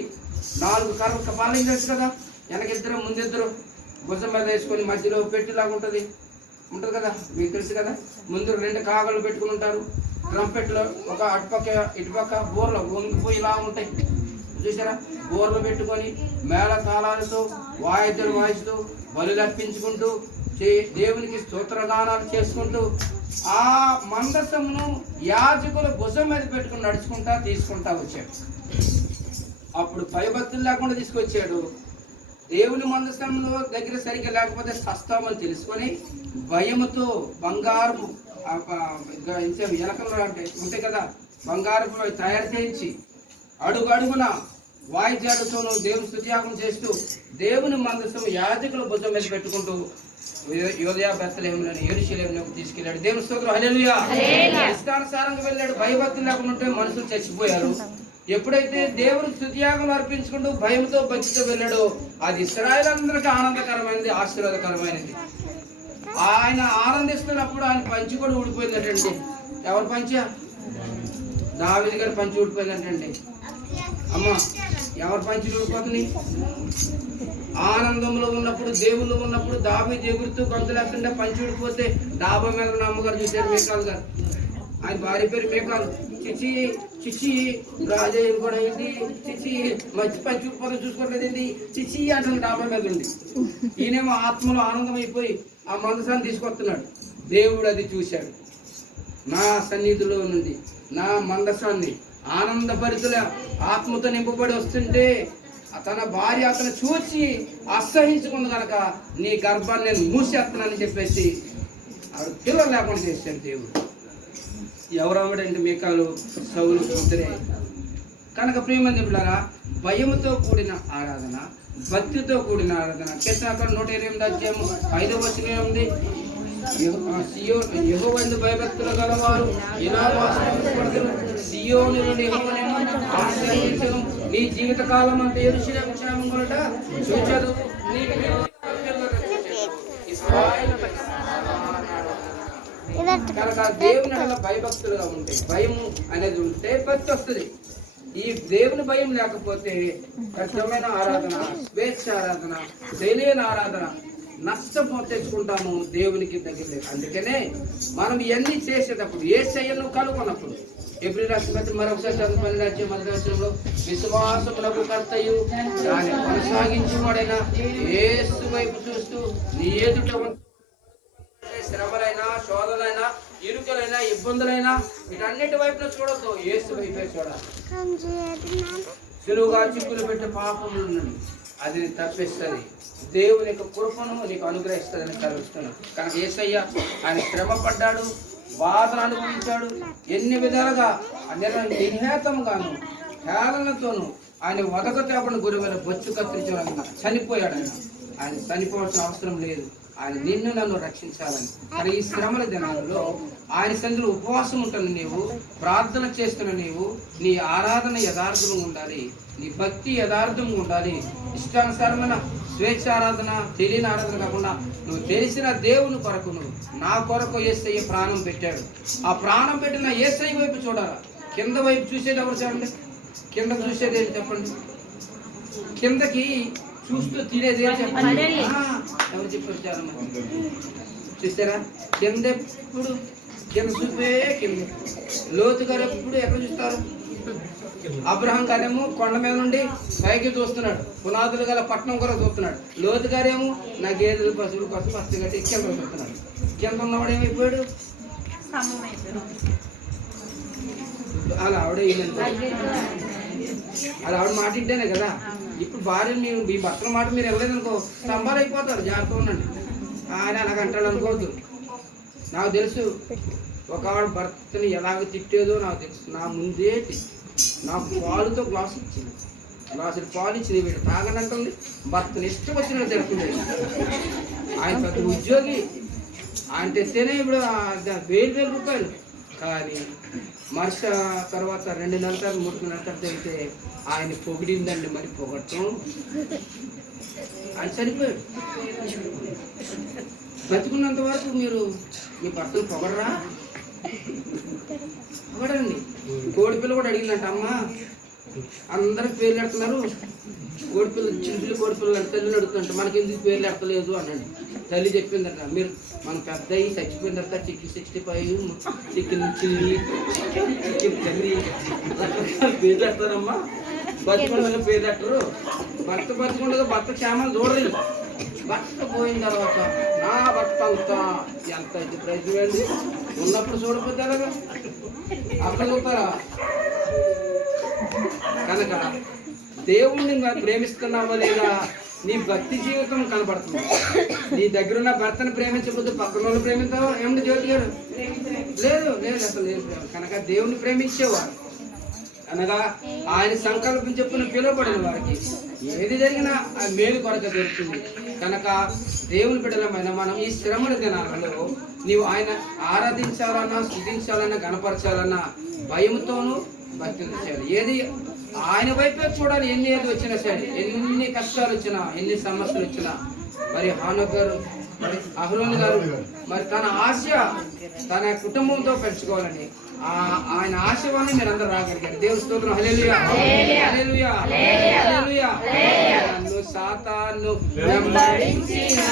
4 కర్ర పల్లకి తెలుసు కదా, వెనకిద్దరు ముందిద్దరు భుజం మీద వేసుకొని మధ్యలో పెట్టిలాగా ఉంటుంది కదా, మీకు తెలుసు కదా. ముందు 2 కాగలు పెట్టుకుని ఉంటారు. ట్రంపెట్లో ఒక అటుపక్క ఇటుపక్క బోర్లు వంగిపోయి ఇలా ఉంటాయి చూసారా. బోర్లు పెట్టుకొని మేళ తాళాలతో వాయిద్యాలు వాయిస్తూ బలులు అర్పించుకుంటూ దేవునికి స్తోత్రగానాలు చేసుకుంటూ ఆ మందసమును యాజకుల భుజం మీద పెట్టుకుని నడుచుకుంటా తీసుకుంటా వచ్చాడు. అప్పుడు భయభక్తులు లేకుండా తీసుకొచ్చాడు. దేవుని మందస్థంలో దగ్గర సరిగ్గా లేకపోతే సస్తామని తెలుసుకొని భయముతో బంగారపు ఎలకలు అంటే ఉంటాయి కదా, బంగారపు తయారు చేయించి అడుగు అడుగున వాయిద్యాలతోనూ దేవుని స్తుతియాగం చేస్తూ దేవుని మందస్థం యాజకుల భుజం మీద పెట్టుకుంటూ యోదయ బెత్లెహేములోని యెరూషలేములోకి తీసుకెళ్ళాడు. దేవుని స్తోత్రం, హల్లెలూయా. ఇష్టానుసారంగా వెళ్ళాడు. భయభక్తి లేకుండా ఉంటే మనుషులు చచ్చిపోయారు. ఎప్పుడైతే దేవునికి స్తుతియాగం అర్పించుకుంటూ భయంతో భక్తితో వెళ్ళాడో అది ఇశ్రాయేలందరికీ ఆనందకరమైనది, ఆశీర్వాదకరమైనది. ఆయన ఆనందిస్తున్నప్పుడు ఆయన పంచి కూడా ఊడిపోయిందటండి. ఎవరు పంచా? దావీదు గారి పంచి ఊడిపోయిందటండి. అమ్మ, ఎవరు పంచి ఊడిపోతుంది? ఆనందంలో ఉన్నప్పుడు, దేవుళ్ళు ఉన్నప్పుడు దావీదు ఎగురుతూ గొంతు లేకుండా పంచి ఊడిపోతే డాబా మీద ఉన్న అమ్మగారు చూశారు, మేకాలు గారు. ఆయన భార్య పేరు మేకాలు. చిచ్చి చిచ్చి రాజయ్య కూడా ఏంటి, చిచ్చి మంచి పంచి ఊడిపోతే చూసుకోవట్లేదండి, చిచ్చి అంటే డాబా మీద ఉంది. ఈయనేమో ఆత్మలో ఆనందం అయిపోయి ఆ మందసాన్ని తీసుకొస్తున్నాడు. దేవుడు అది చూశాడు. నా సన్నిధిలో నుండి నా మందసాన్ని ఆనందభరితుల ఆత్మతో నింపబడి వస్తుంటే తన భార్య అతను చూచి అసహించుకుంది కనుక నీ గర్భాన్ని నేను మూసేస్తున్నానని చెప్పేసి ఆవిడ పిల్లలు లేకుండా చేశాడు దేవుడు. ఎవరావిడంటే మీకాలు సౌలు కూతురే. కనుక ప్రియమంది పిల్లరా, భయముతో కూడిన ఆరాధన, భక్తితో కూడిన ఆరాధన. కీర్తన 128 అధ్యాయము 5వ వచనం ఉంది, యెహోవాయందు భయభక్తులు గలవారు ఇలా ఆశీర్వదించబడుదురు. సియోను నుండి యెహోవాను ఆశ్రయించును. నీ జీవిత కాలం అంతా యెరూషలేము క్షేమం కొరట చూచెదవు. నీ కనుక దేవుని వల్ల భయభక్తులుగా ఉంటాయి. భయము అనేది ఉంటే భక్తి వస్తుంది. ఈ దేవుని భయం లేకపోతే కఠినమైన ఆరాధన, స్వేచ్ఛ ఆరాధన, తెలియని ఆరాధన నష్టం తెచ్చుకుంటాము, దేవునికి దగ్గర. అందుకనే మనం ఇవన్నీ చేసేటప్పుడు యేసయ్యను కనుగొన్నప్పుడు ఎబ్రీ రాష్ట్రపతి మరొకసారి చదువుకుని రాజ్యం మధ్యలో విశ్వాసములకు కర్తయు దాన్ని కొనసాగించువాడైనా యేసు వైపు చూస్తూ నీ ఎదుట శ్రమలైనా, శోధనైనా, ఇరుకలైనా, ఇబ్బందులైనా వీటన్నిటి వైపున చూడద్దు, యేసు వైపే చూడాలి. సులువుగా చిక్కులు పెట్టే పాపముల నుండి అది తప్పిస్తుంది. దేవుని యొక్క కృపను నీకు అనుగ్రహిస్తుందని కలుగుతున్నాను. కనుక యేసయ్య ఆయన శ్రమ పడ్డాడు, బాధను అనుభవించాడు. ఎన్ని విధాలుగా నిర్హేతంగాను హేళనతోనూ ఆయన వదక తేపను గురువైన బొచ్చు కత్తిరించాలని చనిపోయాడు. ఆయన చనిపోవాల్సిన అవసరం లేదు. ఆయన నిన్ను నన్ను రక్షించాలని. కానీ ఈ శ్రమల దినాలలో ఆయన సందులో ఉపవాసం ఉంటున్న నీవు, ప్రార్థన చేస్తున్న నీవు, నీ ఆరాధన యథార్థంగా ఉండాలి, నీ భక్తి యథార్థంగా ఉండాలి. ఇష్టానుసారమైన స్వేచ్ఛ ఆరాధన, తెలియని ఆరాధన కాకుండా నువ్వు తెలిసిన దేవుని కొరకు, నువ్వు నా కొరకు యేసయ్య ప్రాణం పెట్టాడు. ఆ ప్రాణం పెట్టిన యేసయ్య వైపు చూడాలి. కింద వైపు చూసేది ఎవరు చూడండి? కిందకు చూసేది ఏంటి చెప్పండి? కిందకి చూస్తూ తినేది చెప్పండి. ఎవరు చెప్పారు? చాలా మంది చూసారా? కింద ఎప్పుడు కింద చూపే కింద. లోతు గారు ఎప్పుడు ఎక్కడ చూస్తారు? అబ్రహం గారేమో కొండ మీద నుండి పైకి చూస్తున్నాడు, పునాదులు గల పట్టణం కూడా చూస్తున్నాడు. లోతు గారేమో నా గేదెలు పశువుల కోసం వస్తు కట్టి కింద చూస్తున్నాడు. కింద ఉన్నవాడు ఏమైపోయాడు? అలా ఆవిడే అలా ఆవిడ మాట ఇంటేనే కదా. ఇప్పుడు భార్య మీ భర్తల మాట మీరు వెళ్ళలేదనుకో స్తంభాలు అయిపోతారు. జాగ్రత్త ఉండండి. ఆయన అలాగంటాడు అనుకోవద్దు. నాకు తెలుసు ఒక ఆవిడ భర్తని ఎలాగ తిట్టేదో నాకు తెలుసు. నా ముందే నాకు పాలుతో గ్లాసు ఇచ్చింది, గ్లాసులు పాలు ఇచ్చింది. వీడు తాగనంటుంది, భర్తని ఇష్టం వచ్చినట్టు తెలుస్తుంది. ఆయన పెద్ద ఉద్యోగి, ఆయన తెస్తేనే ఇప్పుడు 1000 రూపాయలు. కానీ మరుస తర్వాత 2 నెలల తర్వాత 3 నెలల తర్వాత అయితే ఆయన పొగిడిందండి. మరి పొగట్టం ఆయన చనిపోయాడు. బతుకున్నంత వరకు మీరు మీ భర్తను పొగడరా? పొగడండి. కోడిపిల్ల కూడా అడిగిందంట, అమ్మ అందరికి పేర్లు పెడుతున్నారు, కోడిపిల్ల చిన్న కోడిపిల్లలు తల్లిని అడుగుతుంట, మనకి ఎందుకు పేర్లు ఎడతలేదు అన్నాడు. తల్లి చెప్పిందట, మీరు మన పెద్ద అయ్యి చచ్చిపోయిన తర్వాత chicken 65, chicken chilli, chicken curry రకరకాల పేర్లు పెడతారమ్మా. బతుకుండా పేరు పెట్టరు. భర్త బతుకుండగా భర్త క్షేమాలు చూడలేదు. భర్త పోయిన తర్వాత నా భర్త అంతా ఎంత ప్రయత్నం ఉన్నప్పుడు చూడకపోతే అలాగా అక్కడ చూస్తారా? కనుక దేవుణ్ణి ప్రేమిస్తున్నావా లేదా నీ భక్తి జీవితం కనబడుతుంది. నీ దగ్గర ఉన్న భర్తను ప్రేమించకపోతే పక్కన వాళ్ళు ప్రేమిస్తావా ఏమిటి జ్యోతి గారు? లేదు లేదు అసలు లేదు ప్రేమ. కనుక దేవుని ప్రేమించేవారు అనగా ఆయన సంకల్పం చెప్పున పిలువబడిన వారికి ఏది జరిగినా ఆ మేలు కొరక జరుగుతుంది. కనుక దేవుని బిడ్డలమైన మనం ఈ శ్రమల దినాలలో నీవు ఆయన ఆరాధించాలన్నా, స్తుతించాలన్నా, గణపరచాలన్నా భయంతోనూ భక్తితో చేయాలి. ఏది ఆయన వైపే చూడాలి. ఎన్ని ఏది వచ్చినా సరే, ఎన్ని కష్టాలు వచ్చినా, ఎన్ని సమస్యలు వచ్చినా. మరి హానోక్ గారు, మరి అహరోన్ గారు మరి తన ఆశ తన కుటుంబంతో పెంచుకోవాలని ఆయన ఆశ వల్ల మీరందరూ రాగలిగారు. దేవుని స్తోత్రం. హల్లెలూయా హల్లెలూయా హల్లెలూయా. నన్ను సాతాను వెంబడించినా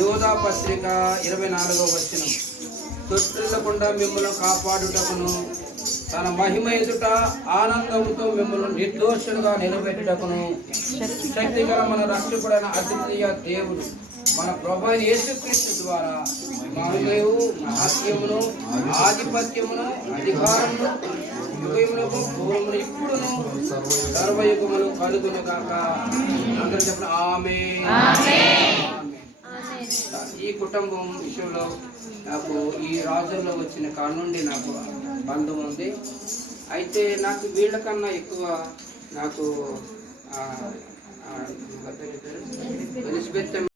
యోధా పత్రిక 24వ వచనం. తొట్టిల్లకుండా మిమ్మల్ని కాపాడుటకును తన మహిమ ఎదుట ఆనందముతో మిమ్మల్ని నిర్దోషులుగా నిలబెట్టుటకును శక్తిగల మన రక్షకుడైన అద్వితీయ దేవుడు మన ప్రభువైన యేసుక్రీస్తు ద్వారా మహిమయు, మహత్యమును, ఆధిపత్యమును, అధికారమును యుగములకు పూర్వమును ఇప్పుడును సర్వయుగములు కలుగును గాక. అందరూ చెప్పండి ఆమేన్. ఈ కుటుంబం విషయంలో నాకు ఈ రాజుల్లో వచ్చిన కాడ నుండి నాకు బంధం ఉంది. అయితే నాకు వీళ్ళకన్నా ఎక్కువ నాకు ఎలిజబెత్